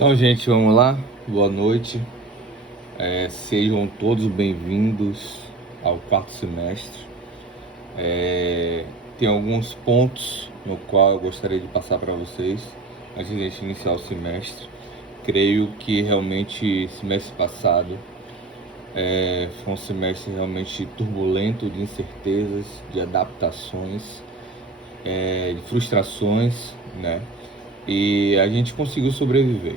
Então, gente, vamos lá. Boa noite. Sejam todos bem-vindos ao quarto semestre. Tem alguns pontos no qual eu gostaria de passar para vocês antes de a gente iniciar o semestre. Creio que realmente semestre passado foi um semestre realmente turbulento, de incertezas, de adaptações, de frustrações, né? E a gente conseguiu sobreviver,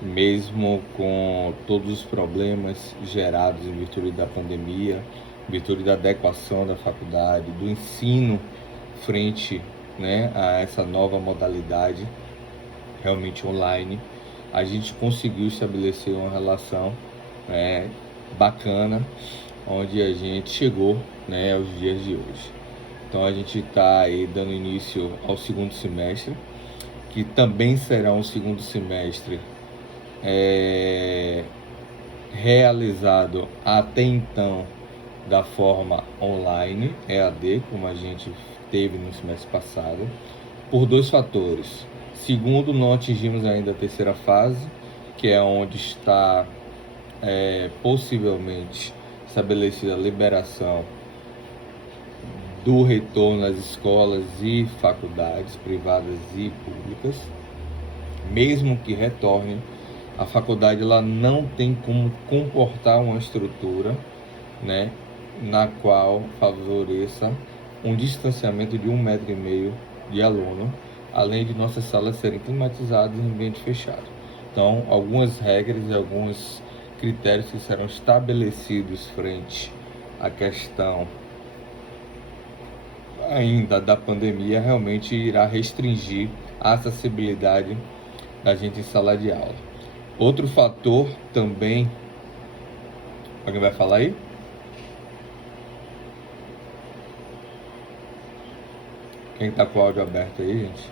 mesmo com todos os problemas gerados em virtude da pandemia, em virtude da adequação da faculdade, do ensino frente, né, a essa nova modalidade realmente online. A gente conseguiu estabelecer uma relação bacana, onde a gente chegou, né, aos dias de hoje. Então a gente está aí dando início ao segundo semestre, que também será um segundo semestre realizado até então da forma online, EAD, como a gente teve no semestre passado, por dois fatores. Segundo, não atingimos ainda a terceira fase, que é onde está possivelmente estabelecida a liberação do retorno às escolas e faculdades privadas e públicas. Mesmo que retorne, a faculdade ela não tem como comportar uma estrutura, né, na qual favoreça um distanciamento de 1,5 metro de aluno, além de nossas salas serem climatizadas em ambiente fechado. Então, algumas regras e alguns critérios que serão estabelecidos frente à questão ainda da pandemia realmente irá restringir a acessibilidade da gente em sala de aula. Outro fator também, alguém vai falar aí? Quem tá com o áudio aberto aí, gente?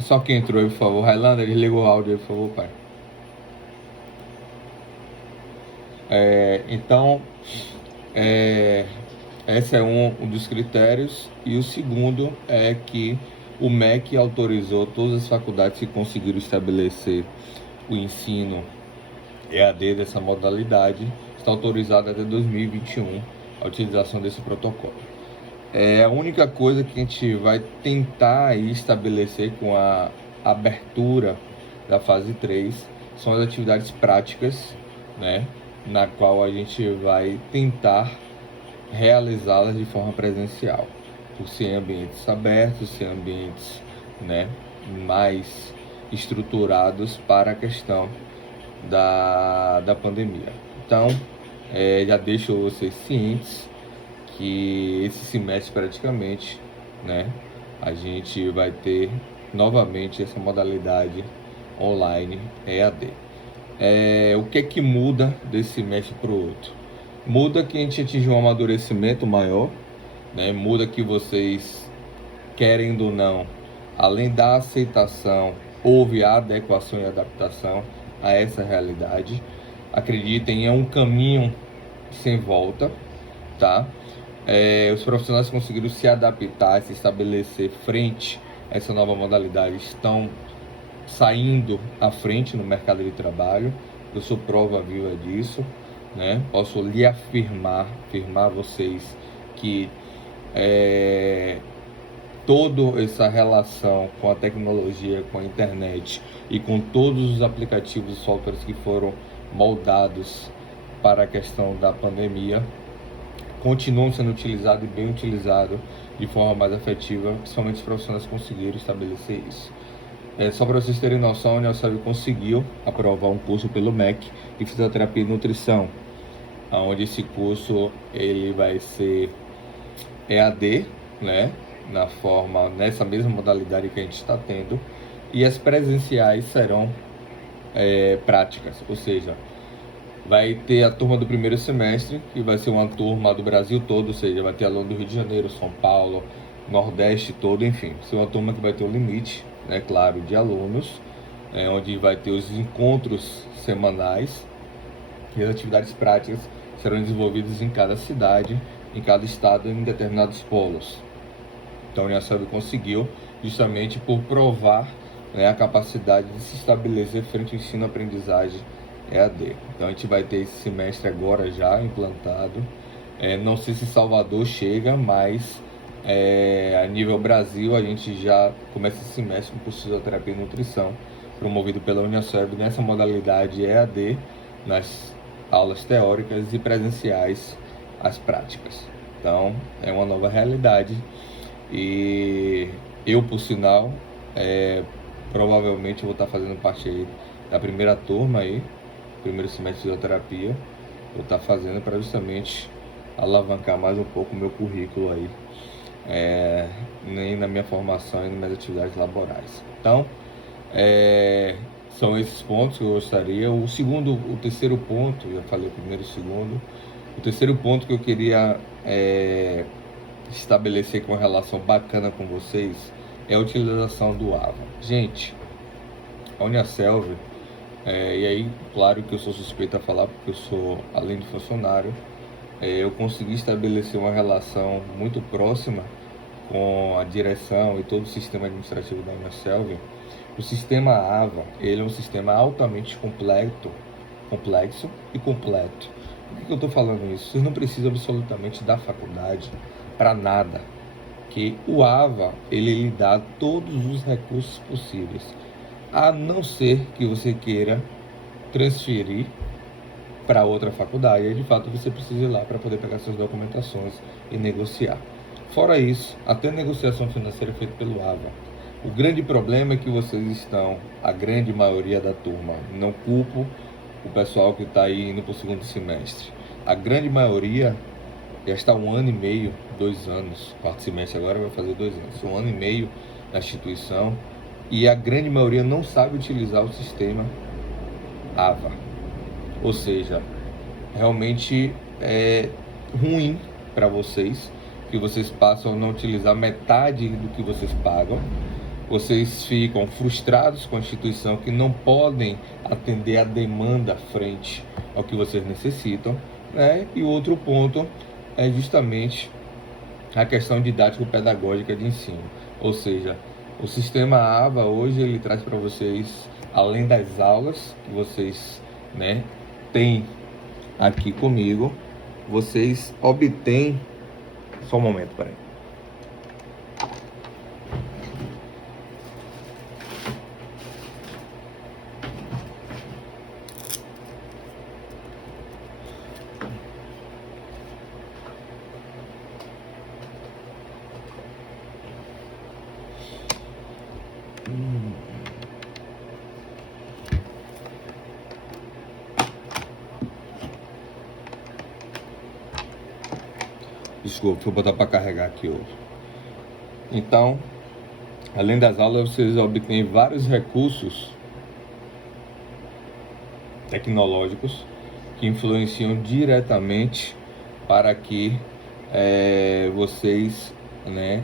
Só quem entrou aí, por favor. Highlander, desliga o áudio aí, por favor, pai. Então, esse é um dos critérios. E o segundo é que o MEC autorizou todas as faculdades que conseguiram estabelecer o ensino EAD dessa modalidade, está autorizado até 2021 a utilização desse protocolo. A única coisa que a gente vai tentar aí estabelecer com a abertura da fase 3 são as atividades práticas, né, na qual a gente vai tentar realizá-las de forma presencial, por ser ambientes abertos, ser ambientes, né, mais estruturados para a questão da pandemia. Então, já deixo vocês cientes que esse semestre praticamente, né, a gente vai ter novamente essa modalidade online EAD. O que é que muda desse semestre para o outro? Muda que a gente atingiu um amadurecimento maior, né? Muda que vocês, querendo ou não, além da aceitação, houve a adequação e adaptação a essa realidade. Acreditem, é um caminho sem volta, tá? Os profissionais conseguiram se adaptar, se estabelecer frente a essa nova modalidade, estão saindo à frente no mercado de trabalho. Eu sou prova viva disso, né? Posso lhe afirmar vocês que toda essa relação com a tecnologia, com a internet e com todos os aplicativos e softwares que foram moldados para a questão da pandemia continuam sendo utilizados e bem utilizados de forma mais efetiva, principalmente os profissionais conseguiram estabelecer isso. Só para vocês terem noção, a Unielsav conseguiu aprovar um curso pelo MEC de fisioterapia e nutrição, onde esse curso ele vai ser EAD, né, nessa mesma modalidade que a gente está tendo, e as presenciais serão práticas, ou seja, vai ter a turma do primeiro semestre, que vai ser uma turma do Brasil todo, ou seja, vai ter aluno do Rio de Janeiro, São Paulo, Nordeste todo, enfim, vai ser uma turma que vai ter um limite, né, claro, de alunos, onde vai ter os encontros semanais e as atividades práticas serão desenvolvidas em cada cidade, em cada estado, em determinados polos. Então a Uniaselv conseguiu justamente por provar, né, a capacidade de se estabelecer frente ao ensino-aprendizagem EAD. Então a gente vai ter esse semestre agora já implantado. Não sei se Salvador chega, mas a nível Brasil a gente já começa esse semestre com curso de fisioterapia e nutrição, promovido pela Uniaselv nessa modalidade EAD, nas aulas teóricas e presenciais, as práticas. Então é uma nova realidade e eu, por sinal, provavelmente vou estar fazendo parte aí da primeira turma aí, primeiro semestre de fisioterapia, vou estar fazendo para justamente alavancar mais um pouco o meu currículo aí, nem na minha formação e nas minhas atividades laborais. Então, são esses pontos que eu gostaria. O terceiro ponto, já falei o primeiro e o segundo. O terceiro ponto que eu queria estabelecer com relação bacana com vocês é a utilização do AVA. Gente, a Uniaselv, e aí, claro que eu sou suspeito a falar, porque eu sou, além de funcionário, eu consegui estabelecer uma relação muito próxima com a direção e todo o sistema administrativo da Uniaselv. O sistema AVA, ele é um sistema altamente complexo e completo. Por que eu estou falando isso? Vocês não precisam absolutamente da faculdade para nada, que o AVA, ele lhe dá todos os recursos possíveis, a não ser que você queira transferir para outra faculdade, e de fato você precisa ir lá para poder pegar suas documentações e negociar. Fora isso, até negociação financeira é feita pelo AVA. O grande problema é que vocês estão, a grande maioria da turma, não culpo o pessoal que está aí indo para o segundo semestre, a grande maioria já está 1 ano e meio, 2 anos, quarto semestre agora vai fazer 2 anos, 1 ano e meio na instituição, e a grande maioria não sabe utilizar o sistema AVA. Ou seja, realmente é ruim para vocês, que vocês passam a não utilizar metade do que vocês pagam. Vocês ficam frustrados com a instituição, que não podem atender a demanda frente ao que vocês necessitam, né? E o outro ponto é justamente a questão didático-pedagógica de ensino. Ou seja, o sistema AVA hoje ele traz para vocês, além das aulas que vocês, né, têm aqui comigo, vocês obtêm... Só um momento, peraí. Desculpa, vou botar para carregar aqui hoje. Então, além das aulas, vocês obtêm vários recursos tecnológicos que influenciam diretamente para que vocês, né,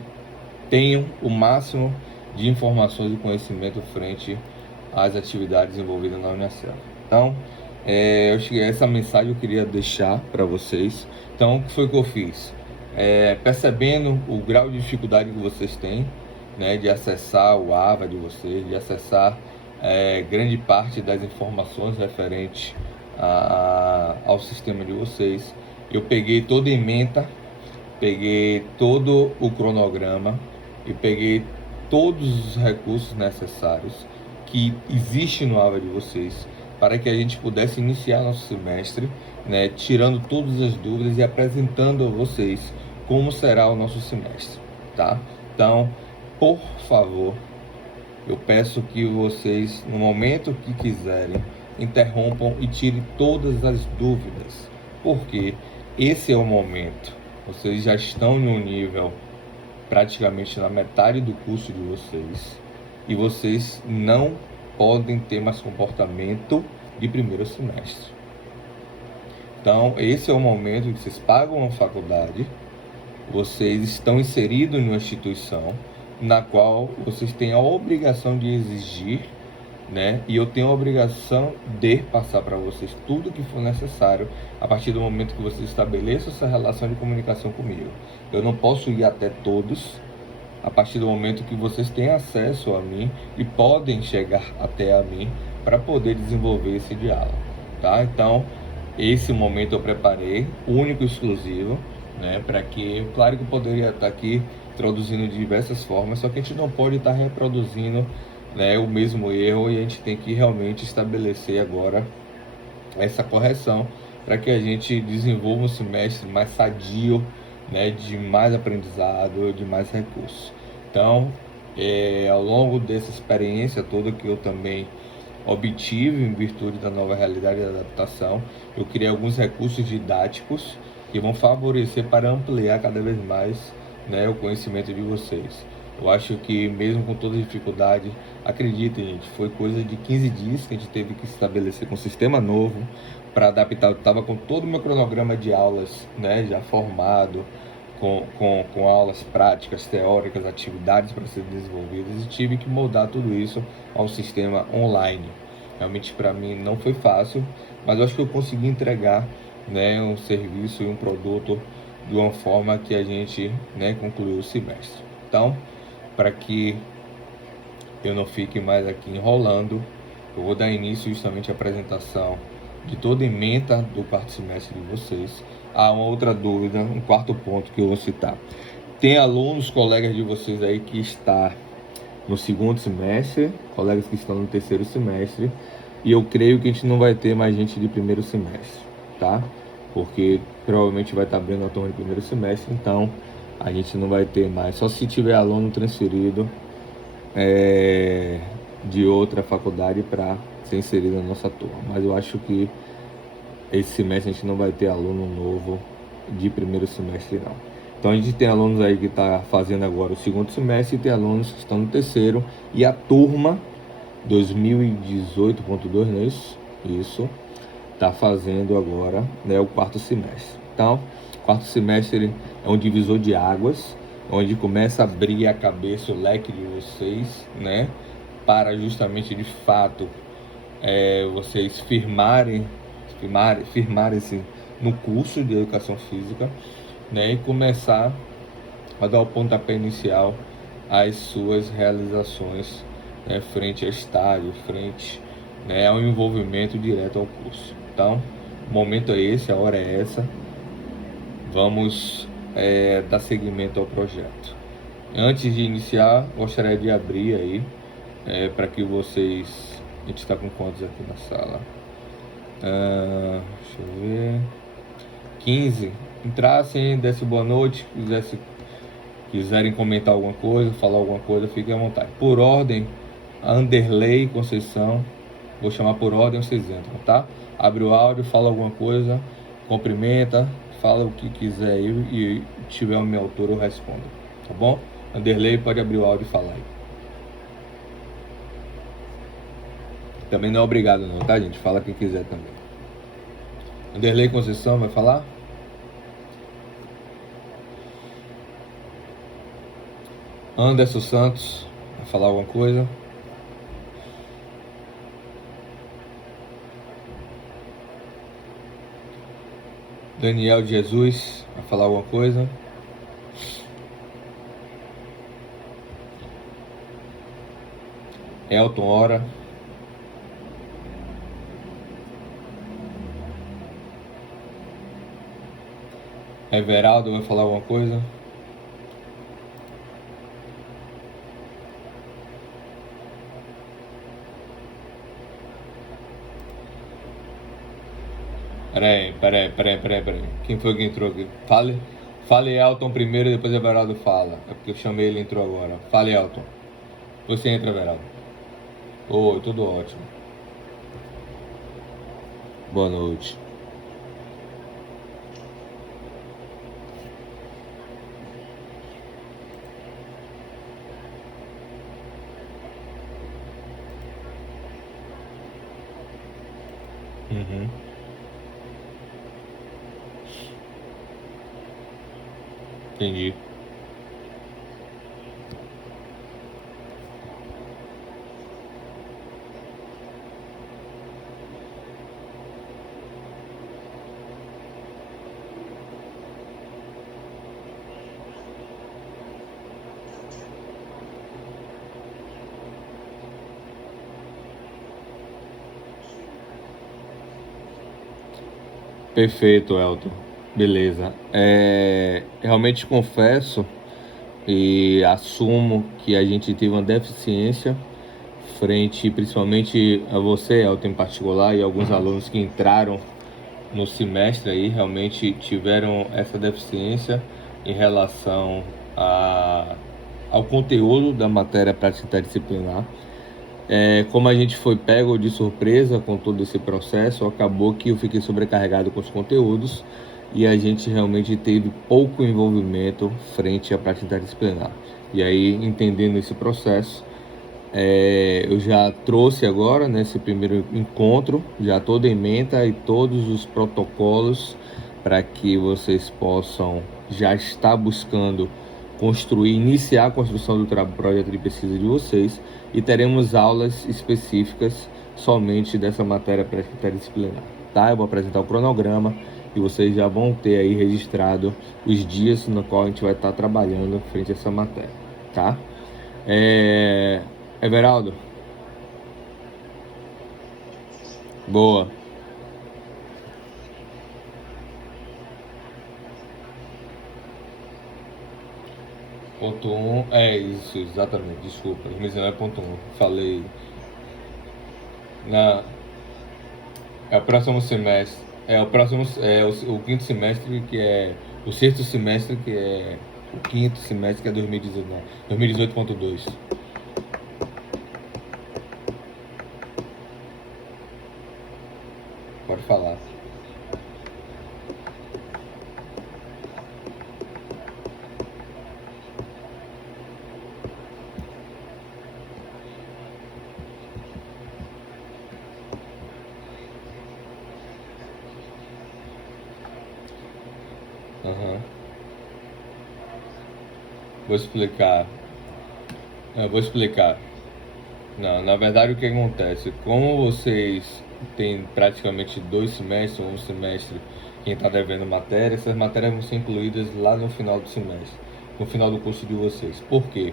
tenham o máximo de informações e conhecimento frente às atividades envolvidas na Uniaselv. Então, essa mensagem eu queria deixar para vocês. Então, o que foi que eu fiz? Percebendo o grau de dificuldade que vocês têm, né, de acessar o AVA de vocês, de acessar grande parte das informações referentes ao sistema de vocês, eu peguei toda a ementa, peguei todo o cronograma e peguei todos os recursos necessários que existem no AVA de vocês, para que a gente pudesse iniciar nosso semestre, né, tirando todas as dúvidas e apresentando a vocês como será o nosso semestre, tá? Então, por favor, eu peço que vocês, no momento que quiserem, interrompam e tirem todas as dúvidas, porque esse é o momento. Vocês já estão em um nível praticamente na metade do curso de vocês e vocês não podem ter mais comportamento de primeiro semestre. Então, esse é o momento que vocês pagam a faculdade, vocês estão inseridos em uma instituição na qual vocês têm a obrigação de exigir, né? E eu tenho a obrigação de passar para vocês tudo que for necessário a partir do momento que vocês estabeleçam essa relação de comunicação comigo. Eu não posso ir até todos, a partir do momento que vocês têm acesso a mim e podem chegar até a mim para poder desenvolver esse diálogo, tá? Então, esse momento eu preparei, único e exclusivo, né? Para que, claro que eu poderia estar aqui traduzindo de diversas formas, só que a gente não pode estar reproduzindo, né, o mesmo erro, e a gente tem que realmente estabelecer agora essa correção para que a gente desenvolva um semestre mais sadio, né, de mais aprendizado, de mais recursos. Então, ao longo dessa experiência toda que eu também obtive em virtude da nova realidade da adaptação, eu criei alguns recursos didáticos que vão favorecer para ampliar cada vez mais, né, o conhecimento de vocês. Eu acho que mesmo com toda a dificuldade, acreditem, gente, foi coisa de 15 dias que a gente teve que estabelecer com um sistema novo para adaptar. Eu estava com todo o meu cronograma de aulas, né, já formado, com aulas práticas, teóricas, atividades para serem desenvolvidas, e tive que moldar tudo isso ao sistema online. Realmente para mim não foi fácil, mas eu acho que eu consegui entregar, né, um serviço e um produto de uma forma que a gente, né, concluiu o semestre. Então, para que eu não fique mais aqui enrolando, eu vou dar início justamente à apresentação de toda a ementa do quarto semestre de vocês. Há uma outra dúvida, um quarto ponto que eu vou citar. Tem alunos, colegas de vocês aí que está no segundo semestre, colegas que estão no terceiro semestre, e eu creio que a gente não vai ter mais gente de primeiro semestre, tá? Porque provavelmente vai estar abrindo a turma de primeiro semestre, então a gente não vai ter mais, só se tiver aluno transferido de outra faculdade para ser inserido na nossa turma. Mas eu acho que esse semestre a gente não vai ter aluno novo de primeiro semestre, não. Então a gente tem alunos aí que está fazendo agora o segundo semestre e tem alunos que estão no terceiro, e a turma 2018.2, não é isso? Isso, está fazendo agora, né, o quarto semestre. Então, quarto semestre é um divisor de águas, onde começa a abrir a cabeça, o leque de vocês, né, para justamente de fato vocês firmarem-se no curso de educação física, né, e começar a dar o pontapé inicial às suas realizações, né, frente ao estágio, frente, né, ao envolvimento direto ao curso. Então, o momento é esse, a hora é essa. Vamos dar seguimento ao projeto. Antes de iniciar, gostaria de abrir aí para que vocês... A gente está com quantos aqui na sala? Deixa eu ver... 15. Entrassem, desse boa noite, quiserem comentar alguma coisa, falar alguma coisa, fiquem à vontade. Por ordem, Anderley Conceição, vou chamar por ordem, vocês entram, tá? Abre o áudio, fala alguma coisa, cumprimenta, fala o que quiser aí, e tiver o meu autor eu respondo, tá bom? Anderley, pode abrir o áudio e falar aí. Também não é obrigado não, tá, gente? Fala quem quiser também. Anderley Conceição vai falar? Anderson Santos vai falar alguma coisa? Daniel de Jesus vai falar alguma coisa? Elton Ora. Everaldo vai falar alguma coisa? Peraí. Quem foi que entrou aqui? Fale Elton primeiro e depois Everaldo fala. É porque eu chamei ele e entrou agora. Fale Elton. Você entra, Everaldo. Oi, tudo ótimo. Boa noite. Uhum. Entendi. Perfeito, Elton. Beleza. Realmente confesso e assumo que a gente teve uma deficiência frente principalmente a você, Elton, em particular, e alguns alunos que entraram no semestre aí realmente tiveram essa deficiência em relação ao conteúdo da matéria prática interdisciplinar. Como a gente foi pego de surpresa com todo esse processo, acabou que eu fiquei sobrecarregado com os conteúdos e a gente realmente teve pouco envolvimento frente à prática interdisciplinar. E aí, entendendo esse processo, eu já trouxe agora, nesse primeiro encontro, já toda a ementa e todos os protocolos para que vocês possam já estar buscando iniciar a construção do projeto de pesquisa de vocês, e teremos aulas específicas somente dessa matéria prática interdisciplinar, tá? Eu vou apresentar o cronograma e vocês já vão ter aí registrado os dias no qual a gente vai estar trabalhando frente a essa matéria, tá? Everaldo. Boa. Ponto 1, isso, exatamente, desculpa, 2019.1, falei. Na, É o próximo semestre, o quinto semestre, que é o sexto semestre, que é o quinto semestre, que é 2019, 2018.2. Pode falar. Uhum. Vou explicar. Vou explicar. Não, na verdade o que acontece? Como vocês têm praticamente 2 semestres ou um semestre, quem está devendo matéria, essas matérias vão ser incluídas lá no final do semestre, no final do curso de vocês. Por quê?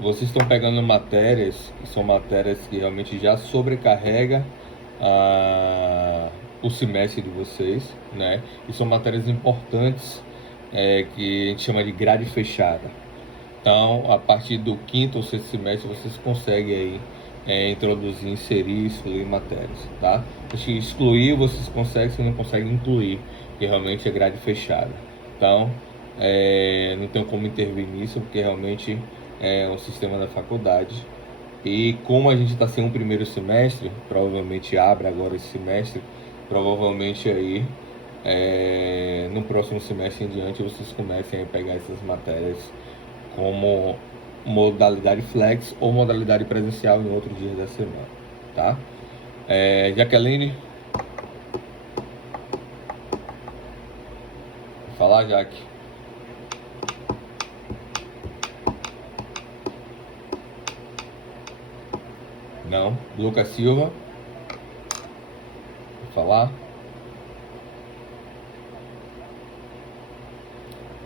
Vocês estão pegando matérias que são matérias que realmente já sobrecarrega o semestre de vocês, né? E são matérias importantes, que a gente chama de grade fechada. Então, a partir do quinto ou sexto semestre, vocês conseguem aí introduzir, inserir, excluir matérias, tá? Excluir vocês conseguem, você não consegue incluir, que realmente é grade fechada. Então, não tem como intervir nisso, porque realmente é o sistema da faculdade. E como a gente está sem um primeiro semestre, provavelmente abre agora esse semestre, provavelmente aí no próximo semestre em diante vocês comecem a pegar essas matérias como modalidade flex ou modalidade presencial em outro dia da semana, tá? Jaqueline? Vou falar, Jaque? Não. Lucas Silva? Vou falar?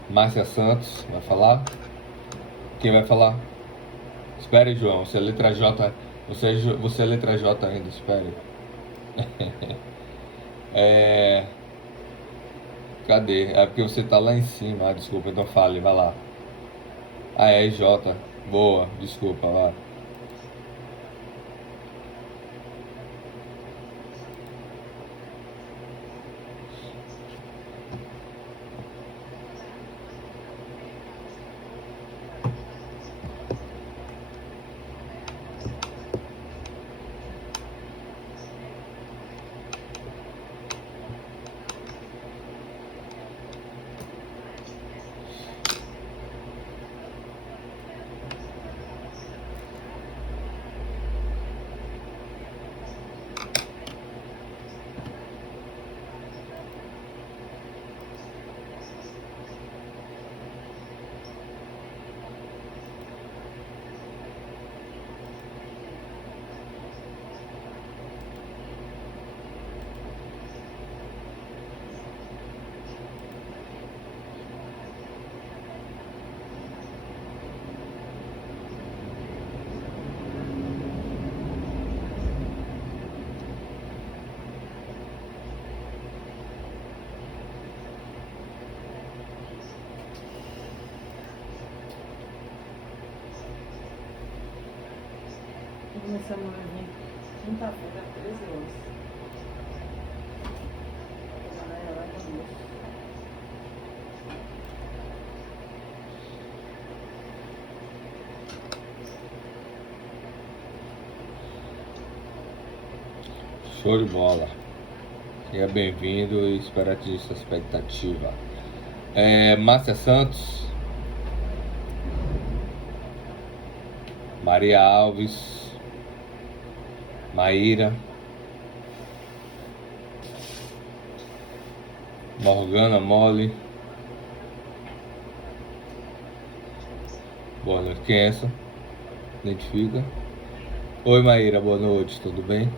Márcia Santos? Vai falar? Quem vai falar? Espere, João. Você é letra J. Você é letra J ainda, espere. Cadê? É porque você tá lá em cima. Ah, desculpa, então fale, vai lá. É J. Boa, desculpa, vai. Começamos a vir quinta-feira, 13 horas. Amanhã vai pra noite. Show de bola. Seja bem-vindo e espero atingir sua expectativa. Márcia Santos, Maria Alves, Maíra, Morgana Mole. Boa noite. Quem é essa? Identifica. Oi, Maíra, boa noite, tudo bem?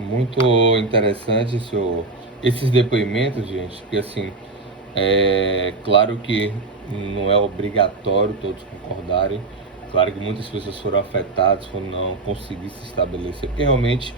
Muito interessante esses depoimentos, gente, porque assim, é claro que não é obrigatório todos concordarem, claro que muitas pessoas foram afetadas por não conseguir se estabelecer, porque realmente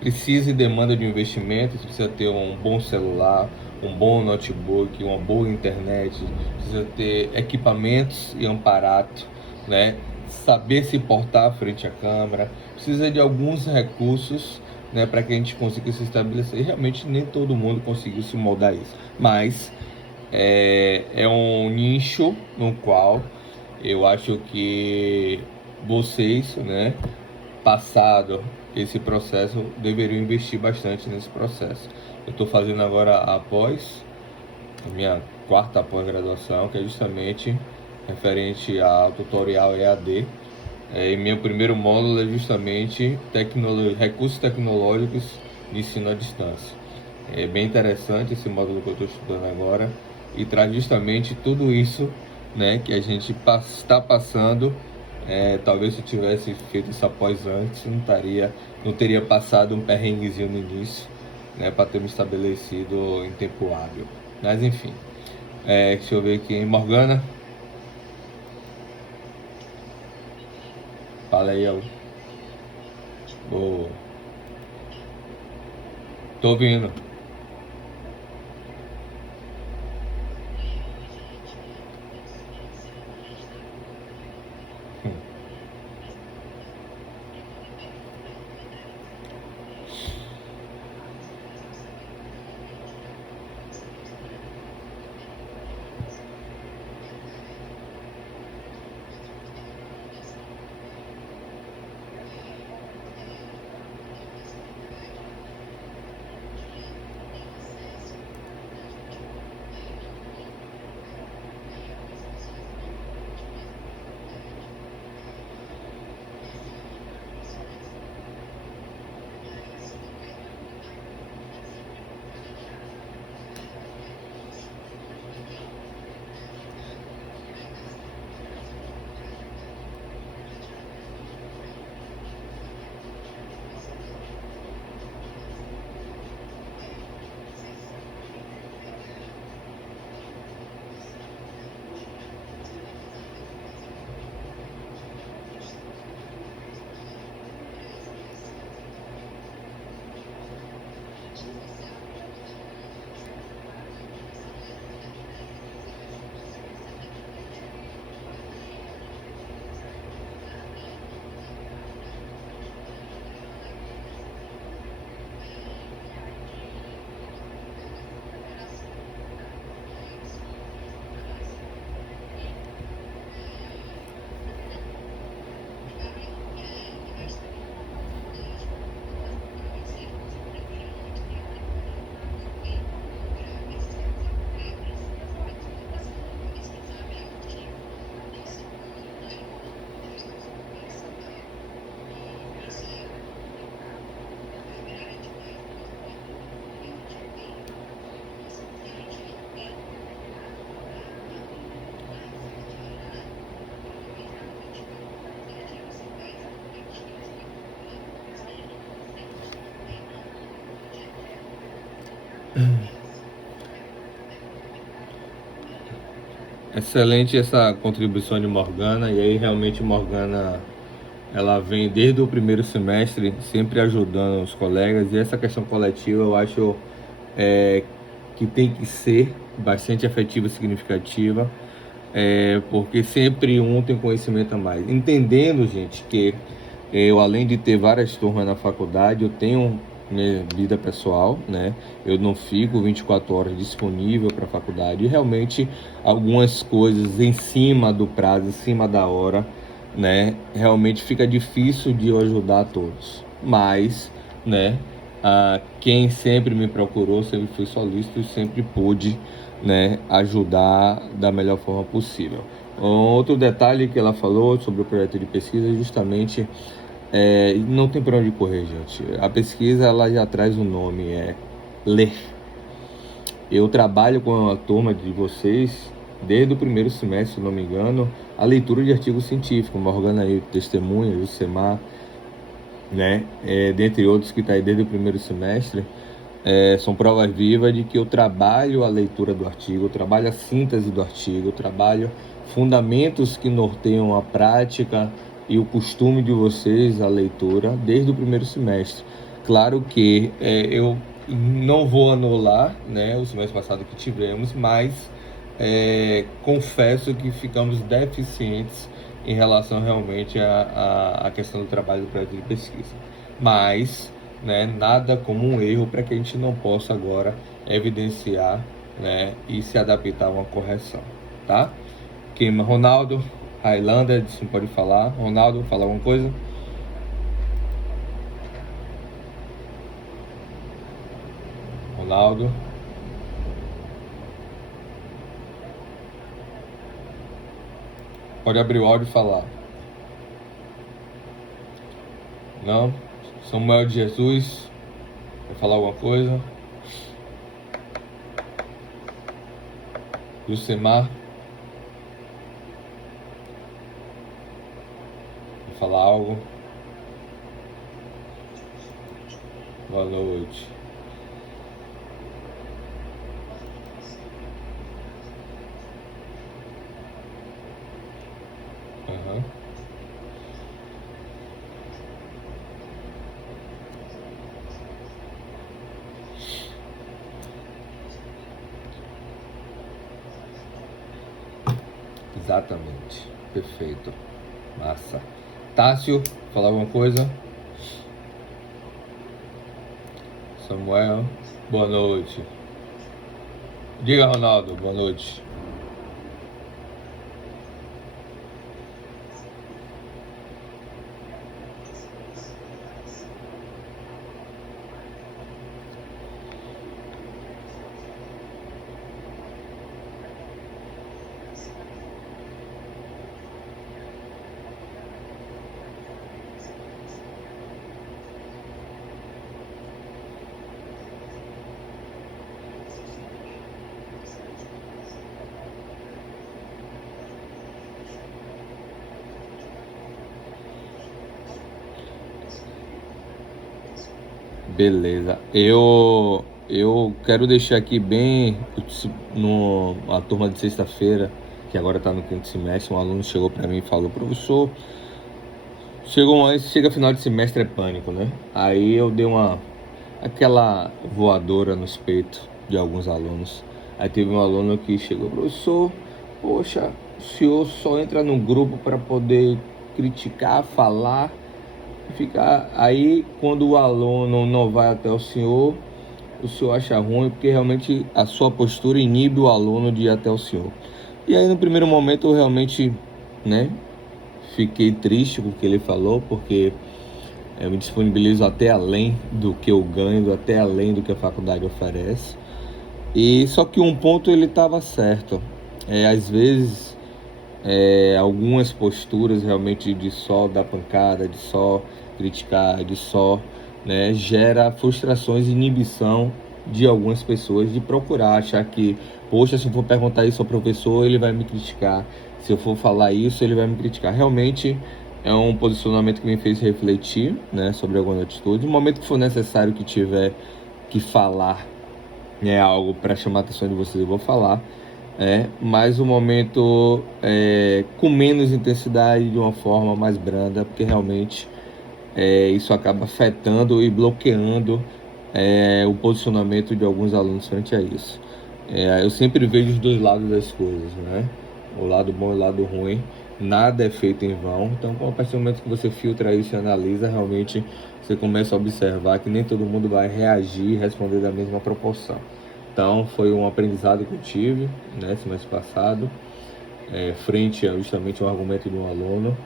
precisa e demanda de investimento, precisa ter um bom celular, um bom notebook, uma boa internet, precisa ter equipamentos e amparato, né? Saber se portar frente à câmera, precisa de alguns recursos, né, para que a gente consiga se estabelecer. E realmente nem todo mundo conseguiu se moldar isso, mas é um nicho no qual eu acho que vocês, né, passado esse processo, deveriam investir bastante nesse processo. Eu estou fazendo agora a minha quarta pós-graduação, que é justamente referente ao tutorial EAD. E meu primeiro módulo é justamente recursos tecnológicos de ensino à distância. É bem interessante esse módulo que eu estou estudando agora e traz justamente tudo isso, né, que a gente está passando. Talvez se eu tivesse feito isso após antes, não teria passado um perrenguezinho no início, né, para ter me estabelecido em tempo hábil. Mas enfim, deixa eu ver aqui, Morgana, fala aí, Boa. Tô ouvindo. Excelente essa contribuição de Morgana, e aí realmente Morgana, ela vem desde o primeiro semestre sempre ajudando os colegas, e essa questão coletiva eu acho que tem que ser bastante afetiva e significativa, porque sempre um tem conhecimento a mais. Entendendo, gente, que eu, além de ter várias turmas na faculdade, eu tenho minha vida pessoal, né? Eu não fico 24 horas disponível para a faculdade, e realmente algumas coisas em cima do prazo, em cima da hora, né? Realmente fica difícil de eu ajudar a todos. Mas, né? Quem sempre me procurou, sempre fui solícito e sempre pude, né, ajudar da melhor forma possível. Outro detalhe que ela falou sobre o projeto de pesquisa é justamente não tem para onde correr, gente. A pesquisa ela já traz o nome, ler. Eu trabalho com a turma de vocês desde o primeiro semestre, se não me engano, a leitura de artigos científicos, Morgana aí, testemunha, Jusemar, né? Dentre outros que está aí desde o primeiro semestre. São provas vivas de que eu trabalho a leitura do artigo, eu trabalho a síntese do artigo, eu trabalho fundamentos que norteiam a prática e o costume de vocês, a leitura, desde o primeiro semestre. Claro que eu não vou anular, né, o semestre passado que tivemos, mas confesso que ficamos deficientes em relação realmente à questão do trabalho do projeto de pesquisa. Mas, né, nada como um erro para que a gente não possa agora evidenciar, né, e se adaptar a uma correção, tá? Ronaldo, Highlander, você não pode falar. Ronaldo, fala alguma coisa? Ronaldo. Pode abrir o áudio e falar. Não? Samuel de Jesus, quer falar alguma coisa? Lucemar, quer falar algo? Boa noite. Uhum. Exatamente. Perfeito. Massa. Tássio, falar alguma coisa? Samuel, boa noite. Diga, Ronaldo, boa noite. Beleza. Eu quero deixar aqui bem a turma de sexta-feira, que agora está no quinto semestre, um aluno chegou para mim e falou: professor, chega final de semestre é pânico, né? Aí eu dei aquela voadora nos peitos de alguns alunos. Aí teve um aluno que chegou: professor, poxa, o senhor só entra no grupo para poder criticar, falar, ficar. Aí quando o aluno não vai até o senhor acha ruim, porque realmente a sua postura inibe o aluno de ir até o senhor. E aí no primeiro momento eu realmente, né, fiquei triste com o que ele falou, porque eu me disponibilizo até além do que eu ganho, até além do que a faculdade oferece. E só que um ponto ele estava certo. Às vezes algumas posturas realmente de só dar pancada, de só criticar, de só, né, gera frustrações e inibição de algumas pessoas de procurar, achar que, poxa, se eu for perguntar isso ao professor, ele vai me criticar, se eu for falar isso, ele vai me criticar. Realmente é um posicionamento que me fez refletir, né, sobre algumas atitudes. No momento que for necessário, que tiver que falar algo para chamar a atenção de vocês, eu vou falar. mas um momento com menos intensidade, de uma forma mais branda, porque realmente isso acaba afetando e bloqueando o posicionamento de alguns alunos frente a isso. Eu sempre vejo os dois lados das coisas, né? O lado bom e o lado ruim. Nada é feito em vão. Então, a partir do momento que você filtra isso e analisa, realmente você começa a observar que nem todo mundo vai reagir e responder da mesma proporção. Então, foi um aprendizado que eu tive, né, semestre passado, frente a justamente um argumento de um aluno.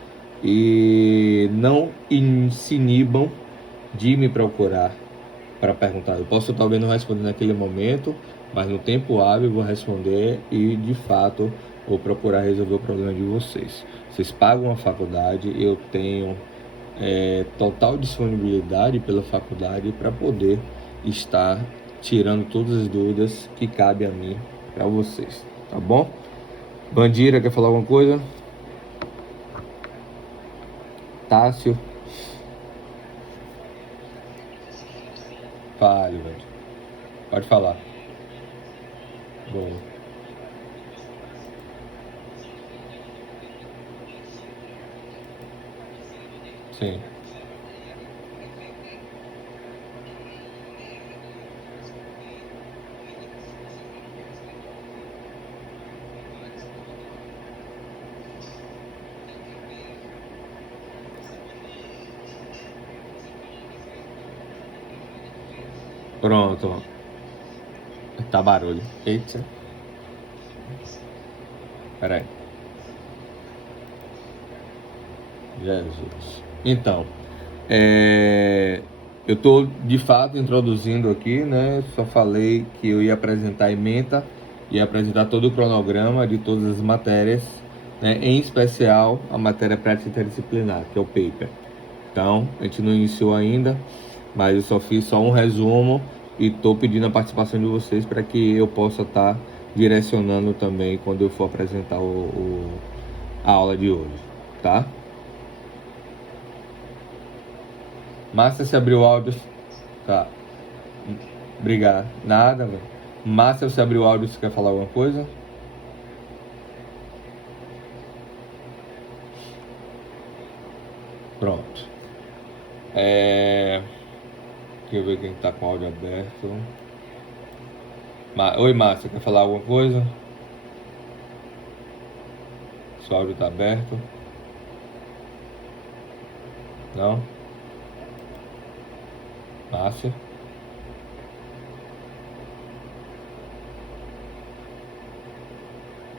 E não se inibam de me procurar para perguntar. Eu posso talvez não responder naquele momento, mas no tempo hábil eu vou responder e de fato vou procurar resolver o problema de vocês. Vocês pagam a faculdade, eu tenho total disponibilidade pela faculdade para poder estar tirando todas as dúvidas que cabe a mim para vocês, tá bom? Bandira, quer falar alguma coisa? Tássio? Fale, velho. Pode falar. Bom. Sim. Pronto. Tá barulho. Eita. Pera aí. Jesus. Então, eu estou de fato introduzindo aqui, né? Só falei que eu ia apresentar a ementa, ia apresentar todo o cronograma de todas as matérias, né? Em especial a matéria prática interdisciplinar, que é o paper. Então, a gente não iniciou ainda, mas eu só fiz só um resumo e estou pedindo a participação de vocês para que eu possa estar direcionando também quando eu for apresentar a aula de hoje, tá? Márcia, se abriu o áudio. Tá. Obrigado. Nada, velho. Márcia, você abriu o áudio, você quer falar alguma coisa? Pronto. Deixa eu ver quem tá com o áudio aberto. Oi, Márcia, quer falar alguma coisa? Seu áudio tá aberto? Não? Márcia?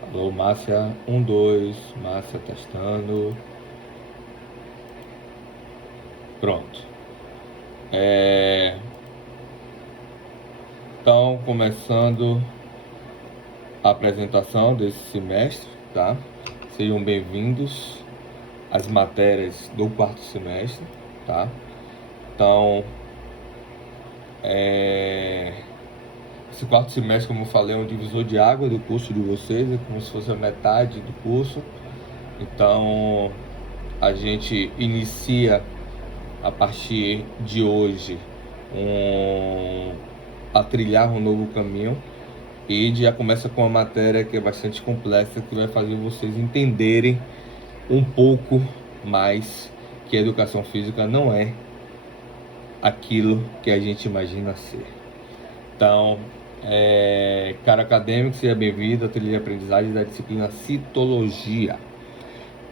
Alô, Márcia 1, 2, Márcia testando. Pronto. Então, começando a apresentação desse semestre, tá? Sejam bem-vindos às matérias do quarto semestre, tá? Então, esse quarto semestre, como eu falei, é um divisor de água do curso de vocês, é como se fosse a metade do curso. Então, a gente inicia a partir de hoje a trilhar um novo caminho e já começa com uma matéria que é bastante complexa, que vai fazer vocês entenderem um pouco mais que a educação física não é aquilo que a gente imagina ser. Então, caro acadêmico, seja bem-vindo à trilha de aprendizagem da disciplina Citologia.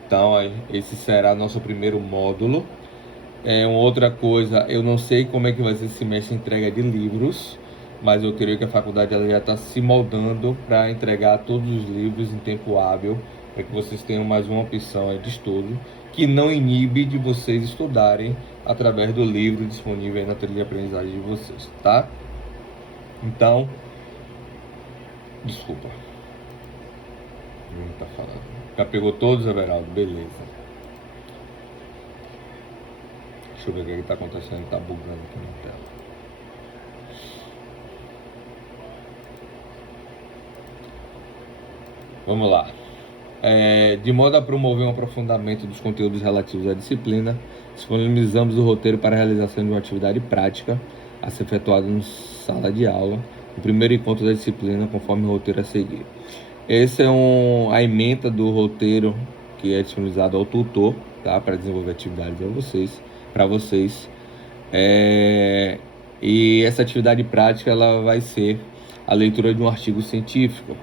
Então, esse será nosso primeiro módulo. Uma outra coisa, eu não sei como é que vai ser esse semestre de entrega de livros, mas eu creio que a faculdade ela já está se moldando para entregar todos os livros em tempo hábil, para que vocês tenham mais uma opção de estudo, que não inibe de vocês estudarem através do livro disponível aí na trilha de aprendizagem de vocês, tá? Então, desculpa. Não tá falando. Já pegou todos, Everaldo? Beleza. Deixa eu ver o que está acontecendo, tá bugando aqui na tela. Vamos lá. De modo a promover um aprofundamento dos conteúdos relativos à disciplina, disponibilizamos o roteiro para a realização de uma atividade prática a ser efetuada em sala de aula, no primeiro encontro da disciplina, conforme o roteiro a seguir. Esse é a ementa do roteiro que é disponibilizado ao tutor, tá? Para desenvolver atividades para vocês. E essa atividade prática ela vai ser a leitura de um artigo científico,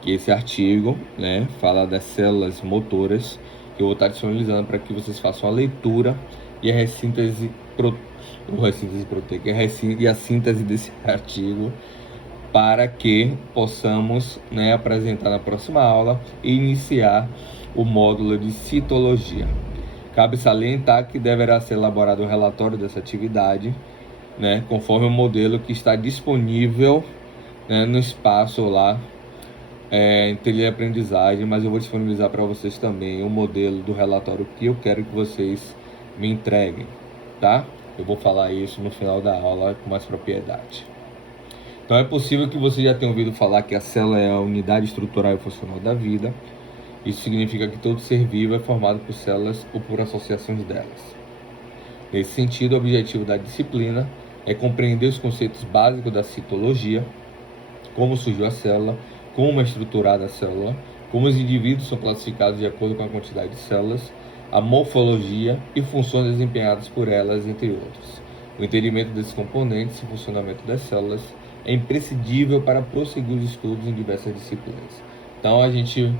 que esse artigo, né, fala das células motoras, que eu vou estar disponibilizando para que vocês façam a leitura e a síntese proteica e a síntese desse artigo, para que possamos, né, apresentar na próxima aula e iniciar o módulo de citologia. Cabe salientar que deverá ser elaborado um relatório dessa atividade, né, conforme o modelo que está disponível, né, no espaço lá em teleaprendizagem, mas eu vou disponibilizar para vocês também o modelo do relatório que eu quero que vocês me entreguem, tá? Eu vou falar isso no final da aula com mais propriedade. Então é possível que você já tenha ouvido falar que a célula é a unidade estrutural e funcional da vida. Isso significa que todo ser vivo é formado por células ou por associações delas. Nesse sentido, o objetivo da disciplina é compreender os conceitos básicos da citologia, como surgiu a célula, como é estruturada a célula, como os indivíduos são classificados de acordo com a quantidade de células, a morfologia e funções desempenhadas por elas, entre outros. O entendimento desses componentes e funcionamento das células é imprescindível para prosseguir os estudos em diversas disciplinas. Então a gente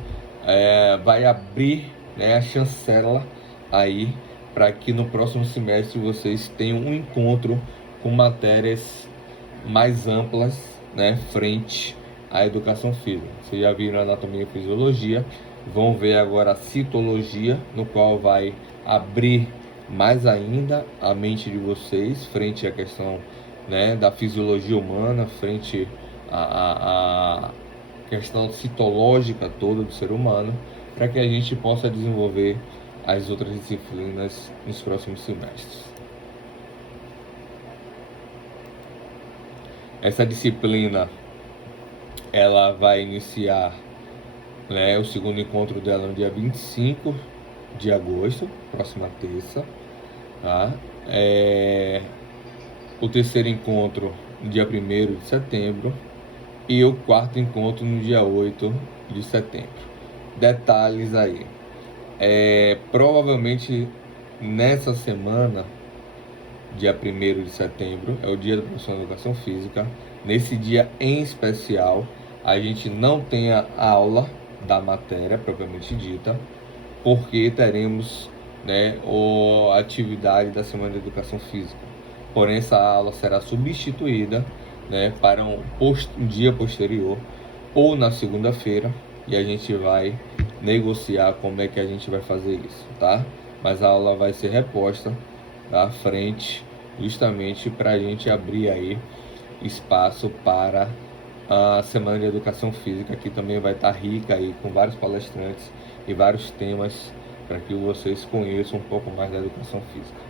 vai abrir, né, a chancela aí para que no próximo semestre vocês tenham um encontro com matérias mais amplas, né, frente à educação física. Vocês já viram a anatomia e fisiologia, vão ver agora a citologia, no qual vai abrir mais ainda a mente de vocês frente à questão, né, da fisiologia humana, frente à questão citológica toda do ser humano, para que a gente possa desenvolver as outras disciplinas nos próximos semestres. Essa disciplina ela vai iniciar, né, o segundo encontro dela no dia 25 de agosto, próxima terça, tá? O terceiro encontro no dia 1º de setembro e o quarto encontro no dia 8 de setembro. Detalhes aí. Provavelmente nessa semana, dia 1º de setembro, é o dia do professor de educação física. Nesse dia em especial, a gente não tem a aula da matéria propriamente dita, porque teremos, né, a atividade da semana de educação física. Porém, essa aula será substituída, né, para um dia posterior ou na segunda-feira, e a gente vai negociar como é que a gente vai fazer isso, tá? Mas a aula vai ser reposta à frente, justamente para a gente abrir aí espaço para a semana de educação física, que também vai estar rica aí com vários palestrantes e vários temas para que vocês conheçam um pouco mais da educação física.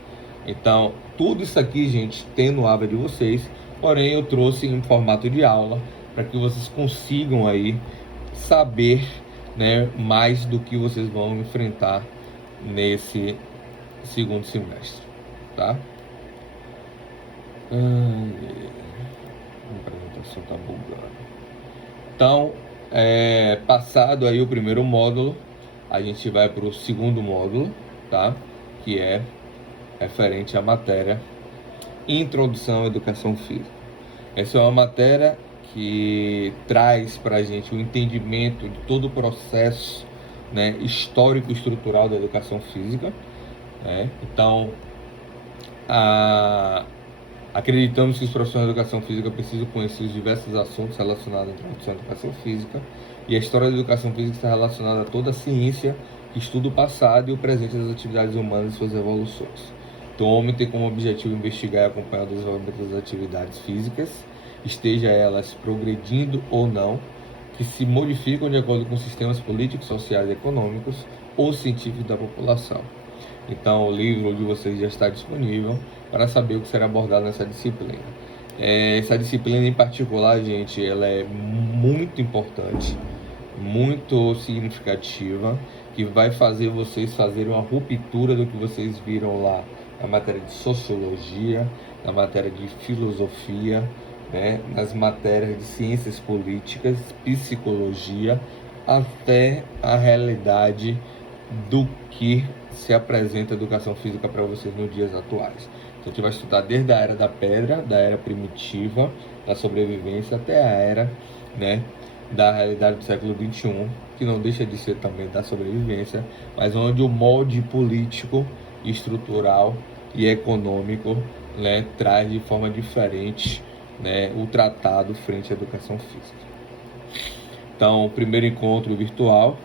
Então, tudo isso aqui, gente, tem no Ava de vocês, porém eu trouxe em formato de aula para que vocês consigam aí saber, né, mais do que vocês vão enfrentar nesse segundo semestre, tá? A apresentação tá bugando. Então, passado aí o primeiro módulo, a gente vai para o segundo módulo, tá? Que é referente à matéria Introdução à Educação Física. Essa é uma matéria que traz para a gente o entendimento de todo o processo, né, histórico e estrutural da educação física, né? Então, acreditamos que os profissionais de educação física precisam conhecer os diversos assuntos relacionados à introdução à educação física, e a história da educação física está relacionada a toda a ciência que estuda o passado e o presente das atividades humanas e suas evoluções. Então, o homem tem como objetivo investigar e acompanhar o desenvolvimento das atividades físicas, esteja elas progredindo ou não, que se modificam de acordo com sistemas políticos, sociais, econômicos ou científicos da população. Então, o livro de vocês já está disponível para saber o que será abordado nessa disciplina. Essa disciplina em particular, gente, ela é muito importante, muito significativa, que vai fazer vocês fazerem uma ruptura do que vocês viram lá na matéria de sociologia, na matéria de filosofia, né, nas matérias de ciências políticas, psicologia, até a realidade do que se apresenta a educação física para vocês nos dias atuais. Então, a gente vai estudar desde a era da pedra, da era primitiva, da sobrevivência, até a era, né, da realidade do século XXI, que não deixa de ser também da sobrevivência, mas onde o molde político, estrutural e econômico, né, traz de forma diferente, né, o tratado frente à educação física. Então, o primeiro encontro virtual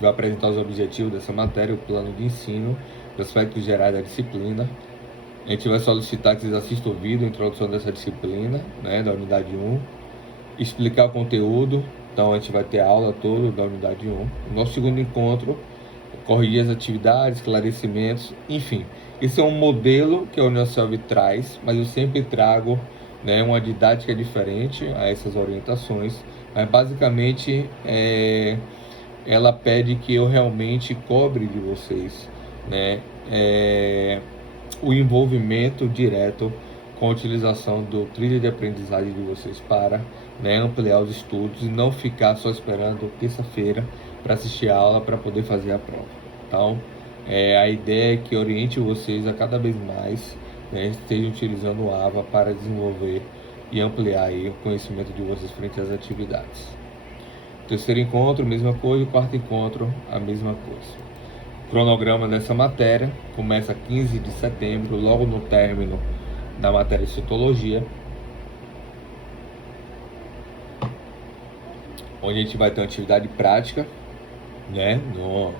vai apresentar os objetivos dessa matéria, o plano de ensino, os aspectos gerais da disciplina. A gente vai solicitar que vocês assistam o vídeo, a introdução dessa disciplina, né, da unidade 1, explicar o conteúdo. Então, a gente vai ter a aula toda da unidade 1. O nosso segundo encontro, corrigir as atividades, esclarecimentos, enfim. Esse é um modelo que a Unicelv traz, mas eu sempre trago, né, uma didática diferente a essas orientações. Mas, basicamente, ela pede que eu realmente cobre de vocês, né, o envolvimento direto com a utilização do trilho de aprendizagem de vocês para, né, ampliar os estudos e não ficar só esperando terça-feira para assistir a aula para poder fazer a prova. Então, a ideia é que oriente vocês a cada vez mais, né, estejam utilizando o AVA para desenvolver e ampliar aí o conhecimento de vocês frente às atividades. Terceiro encontro, mesma coisa. O quarto encontro, a mesma coisa. O cronograma dessa matéria começa 15 de setembro, logo no término da matéria de citologia, onde a gente vai ter uma atividade prática, né, no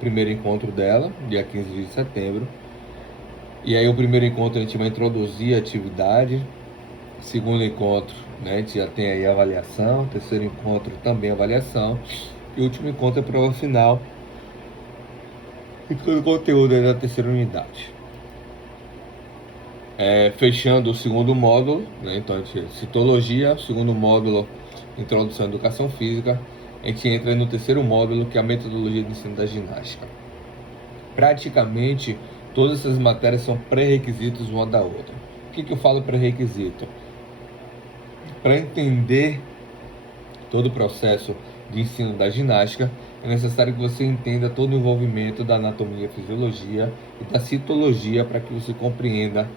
primeiro encontro dela, dia 15 de setembro. E aí o primeiro encontro a gente vai introduzir a atividade. Segundo encontro, né, a gente já tem aí a avaliação. Terceiro encontro também avaliação. E o último encontro é a prova final. E todo o conteúdo é da terceira unidade. Fechando o segundo módulo, né, então a gente citologia, segundo módulo, introdução à educação física. A gente entra no terceiro módulo, que é a metodologia de ensino da ginástica. Praticamente todas essas matérias são pré-requisitos uma da outra. O que eu falo pré-requisito? Para entender todo o processo de ensino da ginástica, é necessário que você entenda todo o envolvimento da anatomia, fisiologia e da citologia para que você compreenda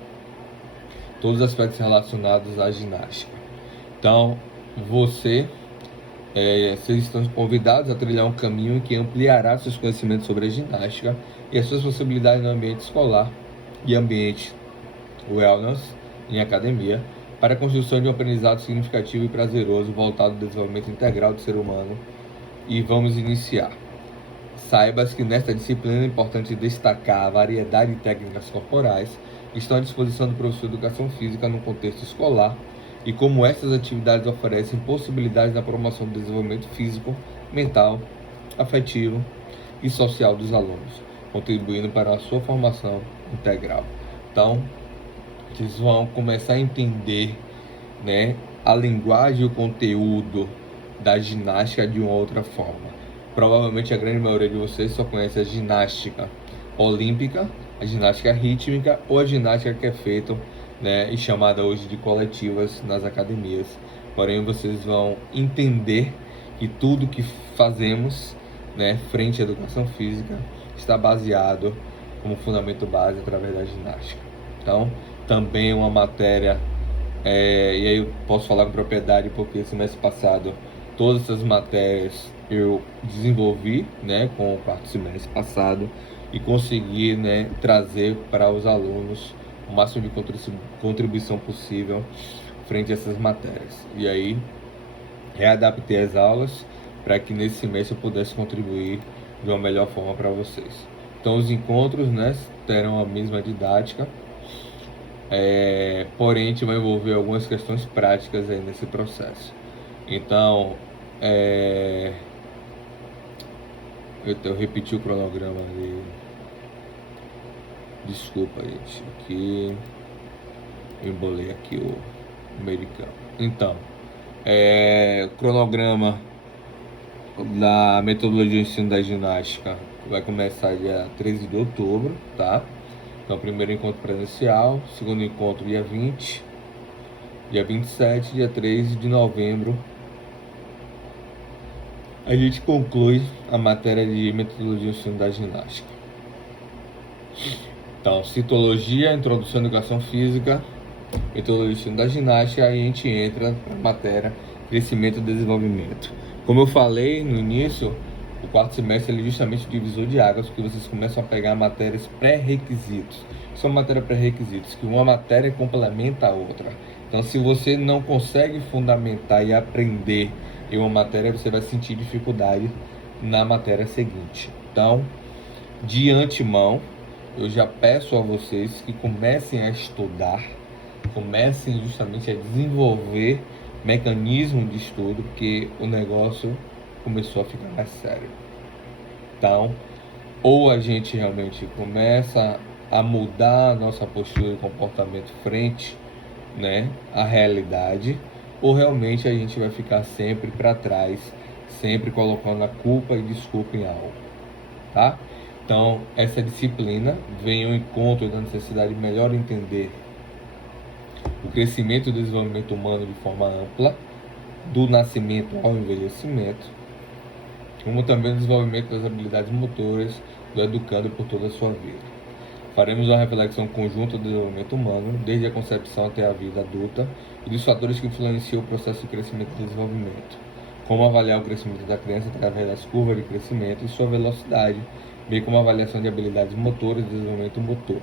todos os aspectos relacionados à ginástica. Então, vocês estão convidados a trilhar um caminho que ampliará seus conhecimentos sobre a ginástica e as suas possibilidades no ambiente escolar e ambiente wellness em academia, para a construção de um aprendizado significativo e prazeroso voltado ao desenvolvimento integral do ser humano. E vamos iniciar. Saibas que nesta disciplina é importante destacar a variedade de técnicas corporais que estão à disposição do professor de educação física no contexto escolar e como essas atividades oferecem possibilidades na promoção do desenvolvimento físico, mental, afetivo e social dos alunos, contribuindo para a sua formação integral. Então, vocês vão começar a entender, né, a linguagem e o conteúdo da ginástica de uma outra forma. Provavelmente a grande maioria de vocês só conhece a ginástica olímpica, a ginástica rítmica ou a ginástica que é feita, né, e chamada hoje de coletivas nas academias. Porém, vocês vão entender que tudo que fazemos, né, frente à educação física está baseado como fundamento base através da ginástica. Então, também é uma matéria, e aí eu posso falar com propriedade porque semestre passado todas essas matérias eu desenvolvi, né, com o quarto semestre passado e consegui, né, trazer para os alunos o máximo de contribuição possível frente a essas matérias. E aí readaptei as aulas para que nesse semestre eu pudesse contribuir de uma melhor forma para vocês. Então os encontros, né, terão a mesma didática, porém a gente vai envolver algumas questões práticas aí nesse processo. Então, eu repeti o cronograma ali. Desculpa, gente, aqui eu embolei aqui o americano. Então, o cronograma da metodologia de ensino da ginástica vai começar dia 13 de outubro, tá? Então, primeiro encontro presencial, segundo encontro dia 20, dia 27, dia 3 de novembro. A gente conclui a matéria de metodologia e ensino da ginástica. Então, citologia, introdução à educação física, metodologia e ensino da ginástica, aí a gente entra na matéria crescimento e desenvolvimento. Como eu falei no início, o quarto semestre ele é justamente o divisor de águas, porque vocês começam a pegar matérias pré-requisitos. São matérias pré-requisitos, que uma matéria complementa a outra. Então, se você não consegue fundamentar e aprender em uma matéria, você vai sentir dificuldade na matéria seguinte. Então, de antemão, eu já peço a vocês que comecem a estudar, comecem justamente a desenvolver mecanismo de estudo, porque o negócio começou a ficar mais sério. Então, ou a gente realmente começa a mudar a nossa postura e comportamento frente, né, à realidade, ou realmente a gente vai ficar sempre para trás, sempre colocando a culpa e desculpa em algo, tá? Então, essa disciplina vem ao encontro da necessidade de melhor entender o crescimento e o desenvolvimento humano de forma ampla, do nascimento ao envelhecimento, como também o desenvolvimento das habilidades motoras do educando por toda a sua vida. Faremos uma reflexão conjunta do desenvolvimento humano, desde a concepção até a vida adulta, e dos fatores que influenciam o processo de crescimento e desenvolvimento, como avaliar o crescimento da criança através das curvas de crescimento e sua velocidade, bem como a avaliação de habilidades motoras e desenvolvimento motor.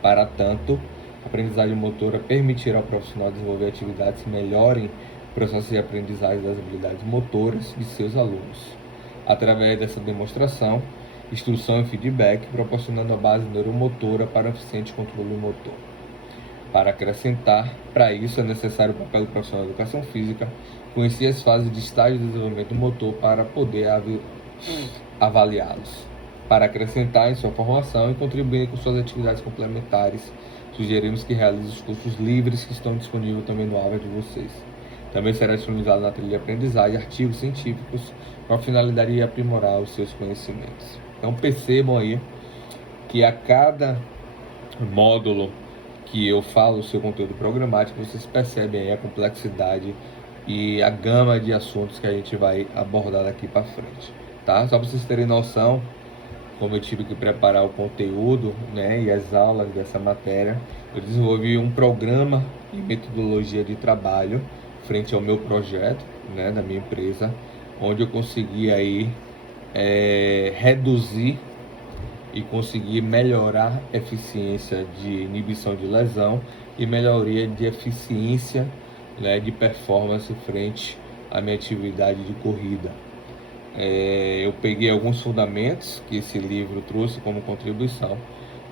Para tanto, a aprendizagem motora permitirá ao profissional desenvolver atividades que melhorem o processo de aprendizagem das habilidades motoras de seus alunos, através dessa demonstração, instrução e feedback, proporcionando a base neuromotora para um eficiente controle motor. Para acrescentar, para isso é necessário o papel do profissional de educação física, conhecer as fases de estágio de desenvolvimento motor para poder avaliá-los. Para acrescentar em sua formação e contribuir com suas atividades complementares, sugerimos que realize os cursos livres que estão disponíveis também no Alva de vocês. Também será disponibilizado na trilha de aprendizagem artigos científicos com a finalidade de aprimorar os seus conhecimentos. Então percebam aí que a cada módulo que eu falo o seu conteúdo programático, vocês percebem aí a complexidade e a gama de assuntos que a gente vai abordar daqui para frente, tá? Só para vocês terem noção, como eu tive que preparar o conteúdo, né, e as aulas dessa matéria, eu desenvolvi um programa e metodologia de trabalho frente ao meu projeto, né, da minha empresa, onde eu consegui aí reduzir e conseguir melhorar a eficiência de inibição de lesão e melhoria de eficiência, né, de performance frente à minha atividade de corrida. Eu peguei alguns fundamentos que esse livro trouxe como contribuição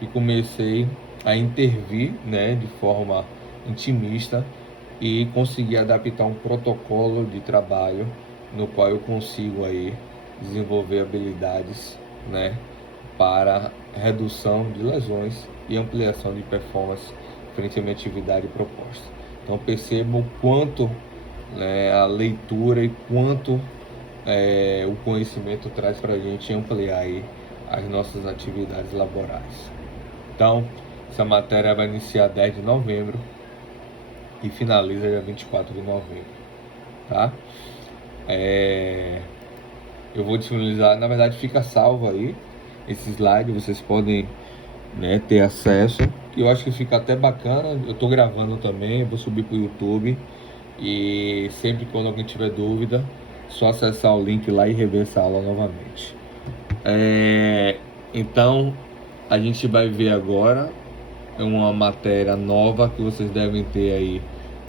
e comecei a intervir, né, de forma intimista e consegui adaptar um protocolo de trabalho no qual eu consigo aí desenvolver habilidades, né, para redução de lesões e ampliação de performance frente à minha atividade proposta. Então percebam o quanto, né, a leitura e quanto o conhecimento traz para a gente ampliar aí as nossas atividades laborais. Então, essa matéria vai iniciar 10 de novembro e finaliza dia 24 de novembro, tá? Eu vou disponibilizar, na verdade fica salvo aí esse slide, vocês podem, né, ter acesso, e eu acho que fica até bacana. Eu estou gravando também, vou subir para o YouTube, e sempre quando alguém tiver dúvida, só acessar o link lá e rever essa aula novamente. Então, a gente vai ver agora uma matéria nova que vocês devem ter aí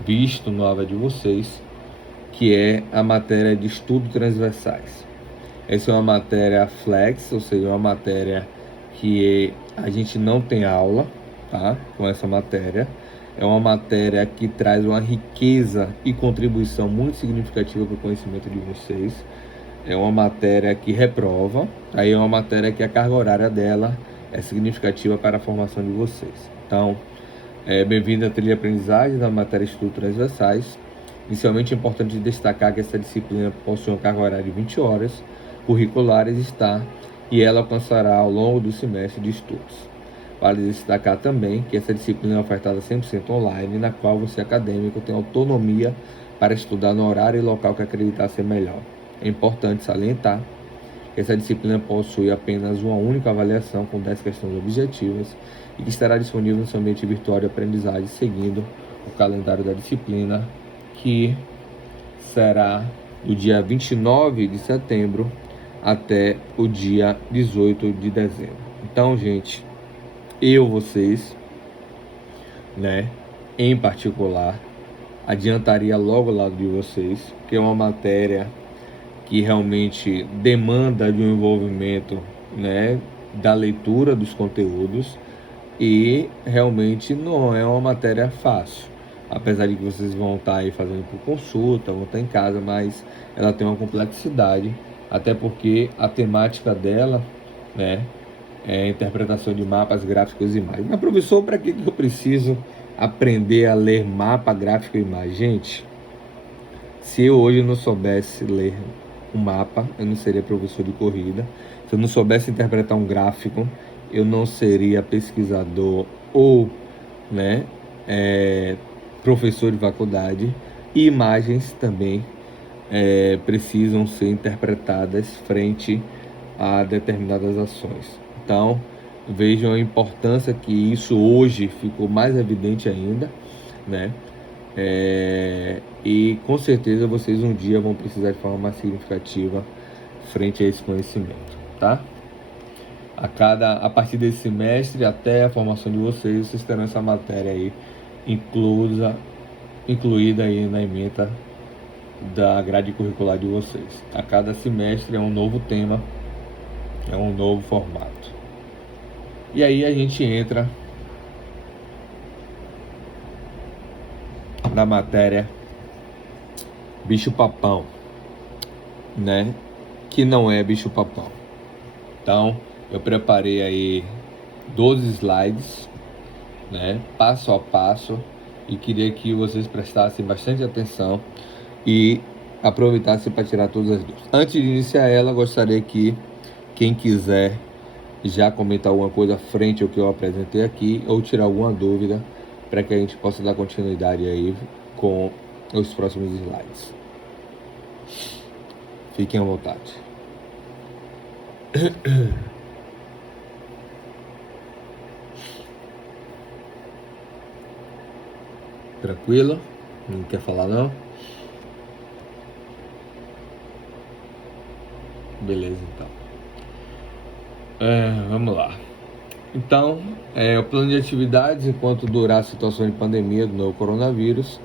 visto no aula de vocês, que é a matéria de estudo transversais. Essa é uma matéria flex, ou seja, uma matéria que a gente não tem aula, tá? Com essa matéria. É uma matéria que traz uma riqueza e contribuição muito significativa para o conhecimento de vocês. É uma matéria que reprova, aí é uma matéria que a carga horária dela é significativa para a formação de vocês. Então, bem-vindo à trilha de aprendizagem da matéria Estudos Transversais. Inicialmente é importante destacar que essa disciplina possui uma carga horária de 20 horas curriculares e ela alcançará ao longo do semestre de estudos. Vale destacar também que essa disciplina é ofertada 100% online, na qual você acadêmico tem autonomia para estudar no horário e local que acreditar ser melhor. É importante salientar que essa disciplina possui apenas uma única avaliação com 10 questões objetivas e que estará disponível no seu ambiente virtual de aprendizagem seguindo o calendário da disciplina, que será do dia 29 de setembro até o dia 18 de dezembro. Então, gente, vocês, né, em particular, adiantaria logo ao lado de vocês, que é uma matéria que realmente demanda de um envolvimento, né, da leitura dos conteúdos, e realmente não é uma matéria fácil. Apesar de que vocês vão estar aí fazendo por consulta, vão estar em casa, mas ela tem uma complexidade, até porque a temática dela, né, é a interpretação de mapas, gráficos e imagens. Mas, professor, para que eu preciso aprender a ler mapa, gráfico e imagem? Gente, se eu hoje não soubesse ler um mapa, eu não seria professor de corrida. Se eu não soubesse interpretar um gráfico, eu não seria pesquisador ou, né, professor de faculdade. E imagens também precisam ser interpretadas frente a determinadas ações. Então, vejam a importância que isso hoje ficou mais evidente ainda, né? E com certeza vocês um dia vão precisar de forma mais significativa frente a esse conhecimento, tá? A partir desse semestre até a formação de vocês terão essa matéria aí incluída aí na ementa da grade curricular de vocês. A cada semestre é um novo tema, é um novo formato. E aí a gente entra na matéria bicho-papão, né? Que não é bicho-papão. Então, eu preparei aí 12 slides, né? Passo a passo, e queria que vocês prestassem bastante atenção e aproveitassem para tirar todas as dúvidas. Antes de iniciar ela, gostaria que quem quiser já comentar alguma coisa frente ao que eu apresentei aqui, ou tirar alguma dúvida, para que a gente possa dar continuidade aí com os próximos slides. Fiquem à vontade. Tranquilo? Não quer falar não? Beleza, então. Vamos lá. Então, o plano de atividades enquanto durar a situação de pandemia do novo coronavírus,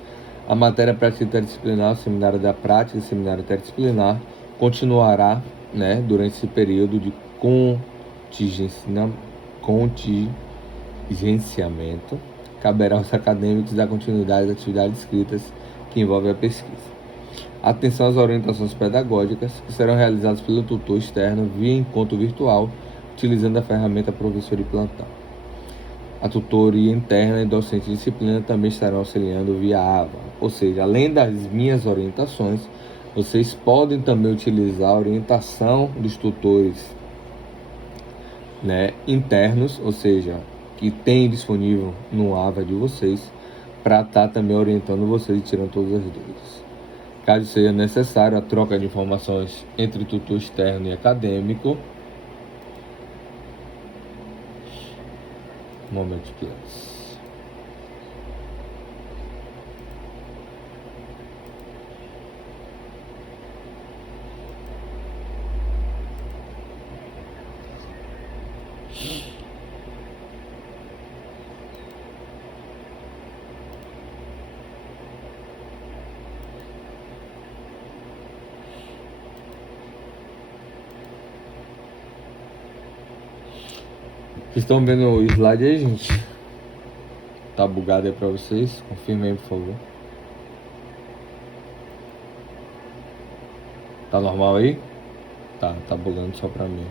a matéria prática interdisciplinar, o seminário da prática e o seminário interdisciplinar continuará, né, durante esse período de contingenciamento. Caberá aos acadêmicos dar continuidade às atividades escritas que envolvem a pesquisa. Atenção às orientações pedagógicas que serão realizadas pelo tutor externo via encontro virtual, utilizando a ferramenta Professor de Plantão. A tutoria interna e docente de disciplina também estarão auxiliando via AVA, ou seja, além das minhas orientações, vocês podem também utilizar a orientação dos tutores, né, internos, ou seja, que tem disponível no AVA de vocês, para estar também orientando vocês e tirando todas as dúvidas. Caso seja necessário a troca de informações entre tutor externo e acadêmico, momento please. Vocês estão vendo o slide aí, gente? Tá bugado aí pra vocês? Confirma aí, por favor. Tá normal aí? Tá bugando só pra mim.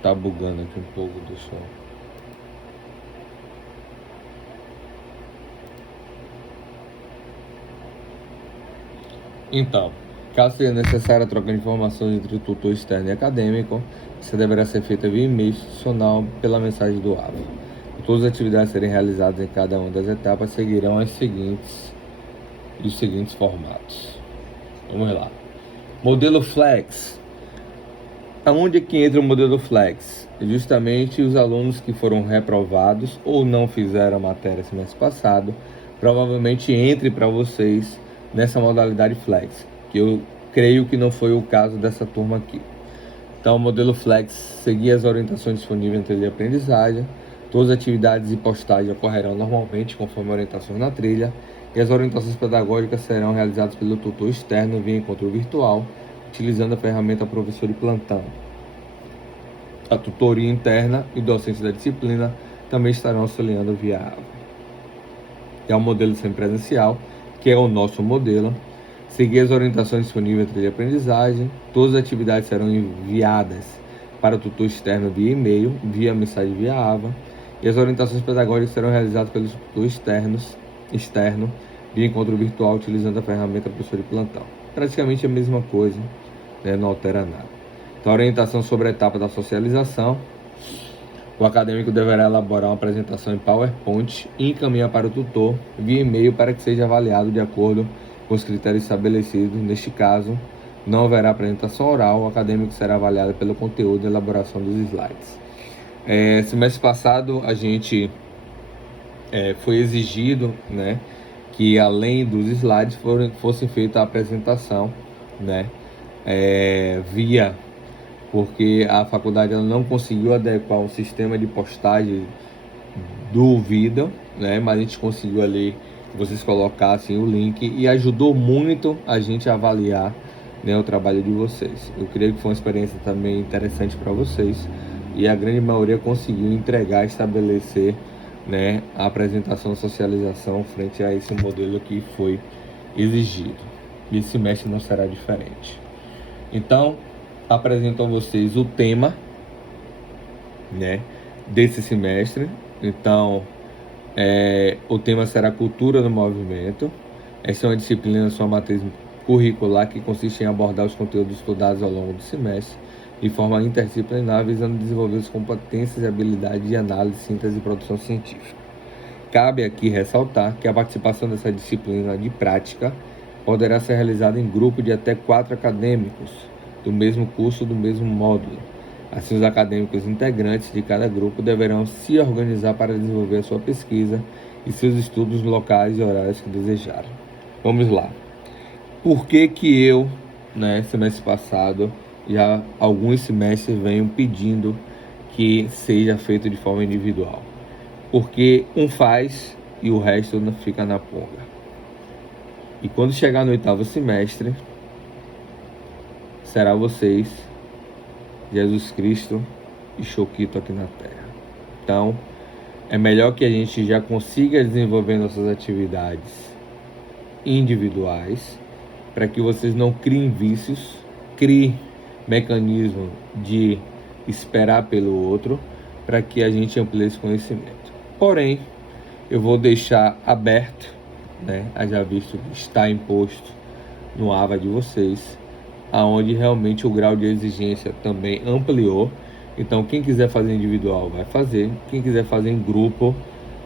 Tá bugando aqui um pouco do som. Então, Caso seja necessária a troca de informações entre o tutor externo e acadêmico, isso deverá ser feita via e-mail institucional pela mensagem do AVA. Todas as atividades a serem realizadas em cada uma das etapas seguirão os seguintes formatos. Vamos lá. Modelo Flex. Aonde é que entra o modelo Flex? Justamente os alunos que foram reprovados ou não fizeram a matéria semestre passado, provavelmente entre para vocês nessa modalidade Flex, que eu creio que não foi o caso dessa turma aqui. Então, o modelo Flex seguir as orientações disponíveis na trilha de aprendizagem. Todas as atividades e postagens ocorrerão normalmente conforme orientações na trilha, e as orientações pedagógicas serão realizadas pelo tutor externo via encontro virtual, utilizando a ferramenta professor de plantão. A tutoria interna e docência da disciplina também estarão auxiliando via AVA. É o modelo semipresencial, que é o nosso modelo. Seguir as orientações disponíveis na trilha de aprendizagem. Todas as atividades serão enviadas para o tutor externo via e-mail, via mensagem via AVA, e as orientações pedagógicas serão realizadas pelo tutor externo via encontro virtual, utilizando a ferramenta professor de plantão. Praticamente a mesma coisa, né? Não altera nada. Então, a orientação sobre a etapa da socialização. O acadêmico deverá elaborar uma apresentação em PowerPoint e encaminhar para o tutor via e-mail para que seja avaliado de acordo com os critérios estabelecidos. Neste caso, não haverá apresentação oral, o acadêmico será avaliado pelo conteúdo e elaboração dos slides. Semestre passado, a gente foi exigido, né, que além dos slides fosse feita a apresentação, né, via, porque a faculdade ela não conseguiu adequar um sistema de postagem do vídeo, né, mas a gente conseguiu ali que vocês colocassem o link e ajudou muito a gente a avaliar, né, o trabalho de vocês. Eu creio que foi uma experiência também interessante para vocês e a grande maioria conseguiu entregar, estabelecer, né, a apresentação, socialização frente a esse modelo que foi exigido. E esse semestre não será diferente. Então, apresento a vocês o tema, né, desse semestre. Então, o tema será Cultura do Movimento. Essa é uma disciplina na sua matriz curricular que consiste em abordar os conteúdos estudados ao longo do semestre de forma interdisciplinar, visando desenvolver as competências e habilidades de análise, síntese e produção científica. Cabe aqui ressaltar que a participação dessa disciplina de prática poderá ser realizada em grupo de até 4 acadêmicos do mesmo curso, do mesmo módulo. Assim, os acadêmicos integrantes de cada grupo deverão se organizar para desenvolver a sua pesquisa e seus estudos nos locais e horários que desejarem. Vamos lá. Por que eu, né, semestre passado, já alguns semestres venho pedindo que seja feito de forma individual? Porque um faz e o resto não fica na ponga. E quando chegar no 8º semestre, será vocês, Jesus Cristo e Choquito aqui na Terra. Então, é melhor que a gente já consiga desenvolver nossas atividades individuais, para que vocês não criem vícios, criem mecanismo de esperar pelo outro, para que a gente amplie esse conhecimento. Porém, eu vou deixar aberto, né, já visto que está imposto no AVA de vocês, aonde realmente o grau de exigência também ampliou. Então, quem quiser fazer individual vai fazer, quem quiser fazer em grupo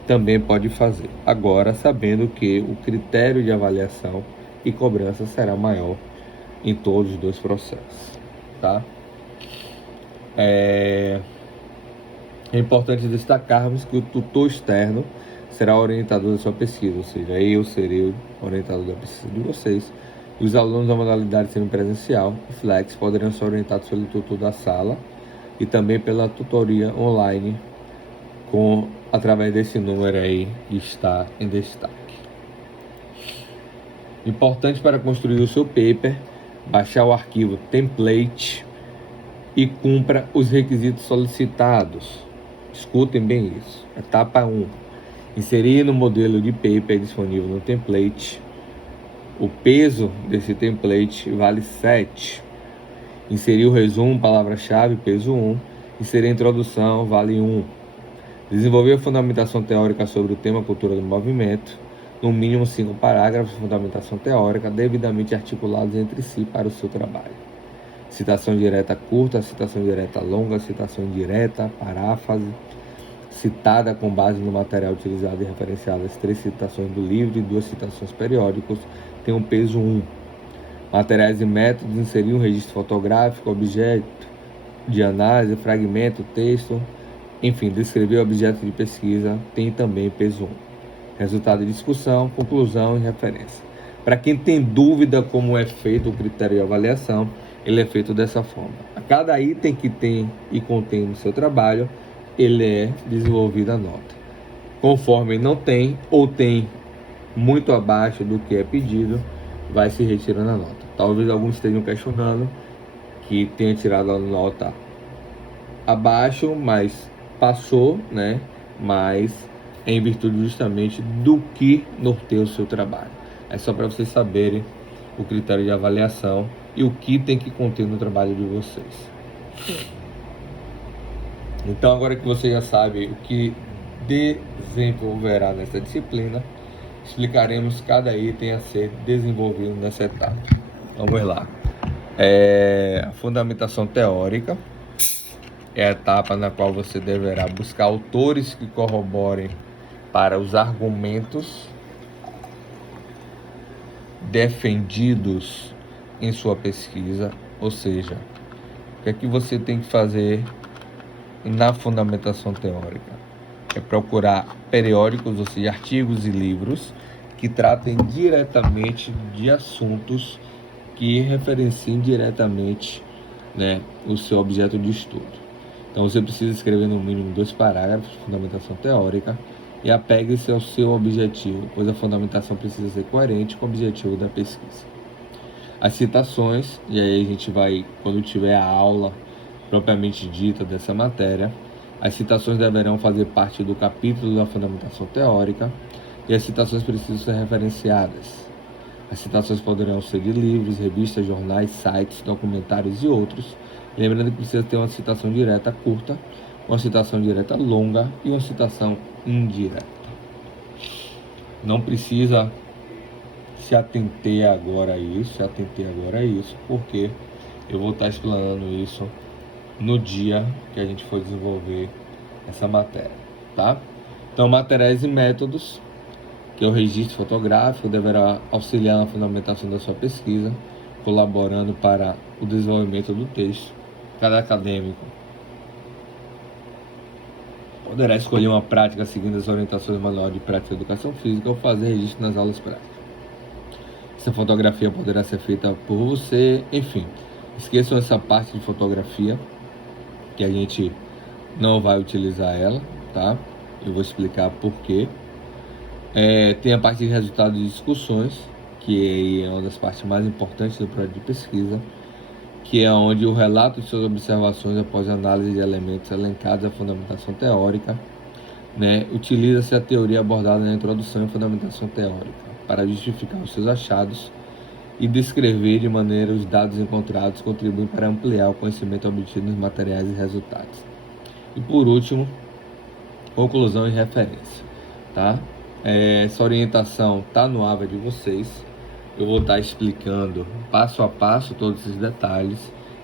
também pode fazer. Agora, sabendo que o critério de avaliação e cobrança será maior em todos os dois processos, tá? É importante destacarmos que o tutor externo será o orientador da sua pesquisa, ou seja, eu serei o orientador da pesquisa de vocês. E os alunos da modalidade semipresencial, Flex, poderão ser orientados pelo tutor da sala e também pela tutoria online, através desse número aí que está em destaque. Importante para construir o seu paper, baixar o arquivo template e cumpra os requisitos solicitados. Escutem bem isso. Etapa 1. Inserir no modelo de paper disponível no template. O peso desse template vale 7. Inserir o resumo, palavra-chave, peso 1. Inserir a introdução, vale 1. Desenvolver a fundamentação teórica sobre o tema cultura do movimento. no mínimo 5 parágrafos de fundamentação teórica devidamente articulados entre si para o seu trabalho. Citação direta curta, citação direta longa, citação indireta, paráfrase, citada com base no material utilizado e referenciado as 3 citações do livro e 2 citações periódicas, tem um peso 1. Materiais e métodos, inserir um registro fotográfico, objeto de análise, fragmento, texto, enfim, descrever o objeto de pesquisa, tem também peso 1. Resultado de discussão, conclusão e referência. Para quem tem dúvida como é feito o critério de avaliação, ele é feito dessa forma. A cada item que tem e contém no seu trabalho, ele é desenvolvida a nota. Conforme não tem ou tem muito abaixo do que é pedido, vai se retirando a nota. Talvez alguns estejam questionando que tenha tirado a nota abaixo, mas passou, né? Mas é em virtude justamente do que norteia o seu trabalho. É só para vocês saberem o critério de avaliação e o que tem que conter no trabalho de vocês. Então, agora que você já sabe o que desenvolverá nessa disciplina, explicaremos cada item a ser desenvolvido nessa etapa. Vamos lá. A fundamentação teórica é a etapa na qual você deverá buscar autores que corroborem para os argumentos defendidos em sua pesquisa, ou seja, o que é que você tem que fazer na fundamentação teórica? É procurar periódicos, ou seja, artigos e livros que tratem diretamente de assuntos que referenciem diretamente, né, o seu objeto de estudo. Então você precisa escrever no mínimo 2 parágrafos de fundamentação teórica e apegue-se ao seu objetivo, pois a fundamentação precisa ser coerente com o objetivo da pesquisa. As citações, e aí a gente vai, quando tiver a aula propriamente dita dessa matéria, as citações deverão fazer parte do capítulo da fundamentação teórica e as citações precisam ser referenciadas. As citações poderão ser de livros, revistas, jornais, sites, documentários e outros, lembrando que precisa ter uma citação direta curta, uma citação direta longa e uma citação indireta. Não precisa se atentar agora a isso, porque eu vou estar explanando isso no dia que a gente for desenvolver essa matéria, tá? Então, materiais e métodos, que é o registro fotográfico, deverá auxiliar na fundamentação da sua pesquisa, colaborando para o desenvolvimento do texto. Cada acadêmico poderá escolher uma prática seguindo as orientações do Manual de Prática de Educação Física ou fazer registro nas aulas práticas. Essa fotografia poderá ser feita por você, enfim. Esqueçam essa parte de fotografia, que a gente não vai utilizar ela, tá? Eu vou explicar por quê. Tem a parte de resultados de discussões, que é uma das partes mais importantes do projeto de pesquisa, que é onde o relato de suas observações após análise de elementos elencados à fundamentação teórica, né? Utiliza-se a teoria abordada na introdução e fundamentação teórica para justificar os seus achados e descrever de maneira os dados encontrados, contribuem para ampliar o conhecimento obtido nos materiais e resultados. E por último, conclusão e referência, tá? Essa orientação está no AVA de vocês. Eu vou estar explicando passo a passo todos esses detalhes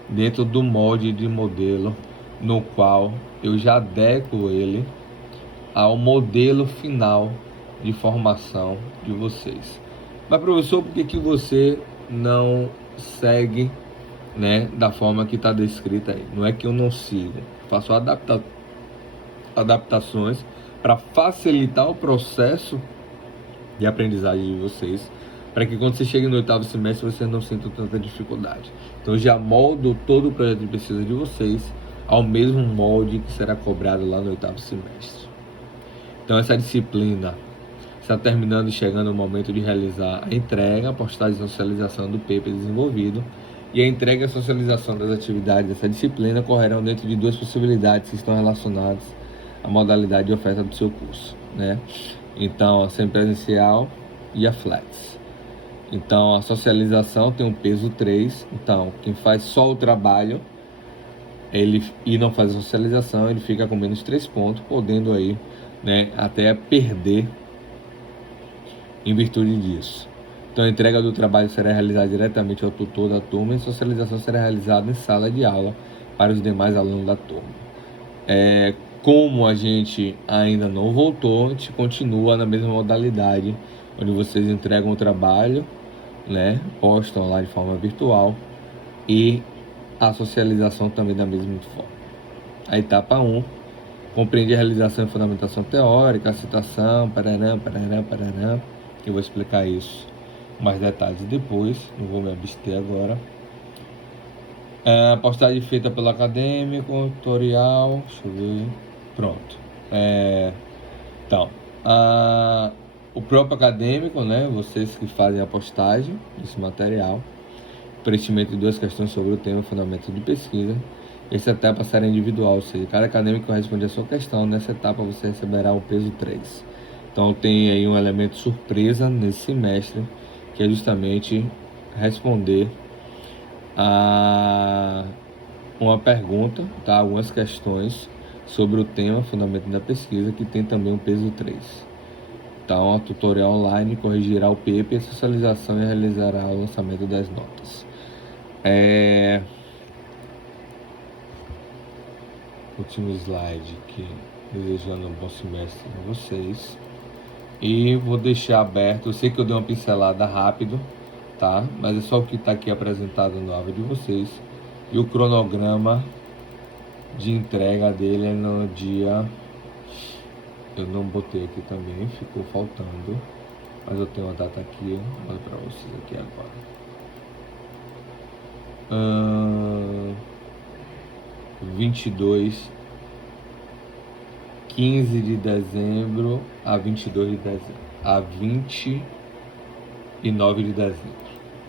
dentro do molde de modelo no qual eu já adequo ele ao modelo final de formação de vocês. Mas, professor, por que você não segue, né, da forma que está descrita aí? Não é que eu não sigo, faço adaptações para facilitar o processo de aprendizagem de vocês, para que quando você chegue no 8º semestre vocês não sintam tanta dificuldade. Então eu já moldo todo o projeto de pesquisa de vocês ao mesmo molde que será cobrado lá no 8º semestre. Então essa disciplina está terminando e chegando o momento de realizar a entrega, postagem e socialização do paper desenvolvido, e a entrega e a socialização das atividades dessa disciplina ocorrerão dentro de 2 possibilidades que estão relacionadas à modalidade de oferta do seu curso, né? Então, a semipresencial e a flats. Então, a socialização tem um peso 3, então quem faz só o trabalho e não faz a socialização, ele fica com menos 3 pontos, podendo aí, né, até perder em virtude disso. Então, a entrega do trabalho será realizada diretamente ao tutor da turma e a socialização será realizada em sala de aula para os demais alunos da turma. Como a gente ainda não voltou, a gente continua na mesma modalidade, onde vocês entregam o trabalho, né, postam lá de forma virtual e a socialização também da mesma forma. A etapa 1 compreende a realização e fundamentação teórica, a citação, parará, que eu vou explicar isso com mais detalhes depois, não vou me abster agora. A postagem feita pelo acadêmico, tutorial, deixa eu ver, pronto. Então, o próprio acadêmico, né, vocês que fazem a postagem desse material, preenchimento de 2 questões sobre o tema e fundamento de pesquisa. Essa etapa será individual, ou seja, cada acadêmico responde a sua questão. Nessa etapa você receberá o peso 3. Então tem aí um elemento surpresa nesse semestre, que é justamente responder a uma pergunta, tá? Algumas questões sobre o tema, fundamento da pesquisa, que tem também um peso 3. Então, a tutorial online corrigirá o PP, a socialização e realizará o lançamento das notas. Último slide aqui, desejando um bom semestre a vocês. E vou deixar aberto, eu sei que eu dei uma pincelada rápido, tá? Mas é só o que está aqui apresentado no áudio de vocês. E o cronograma de entrega dele é no dia... Eu não botei aqui também, ficou faltando. Mas eu tenho uma data aqui, vou mostrar para vocês aqui agora. 15 de dezembro a 22 de dezembro, a 29 de dezembro,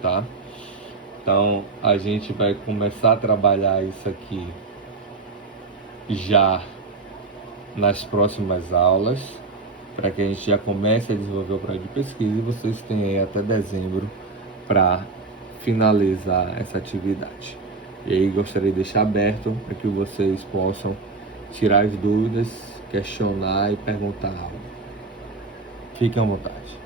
tá? Então, a gente vai começar a trabalhar isso aqui já nas próximas aulas, para que a gente já comece a desenvolver o projeto de pesquisa e vocês tenham aí até dezembro para finalizar essa atividade. E aí gostaria de deixar aberto para que vocês possam tirar as dúvidas, questionar e perguntar algo. Fiquem à vontade.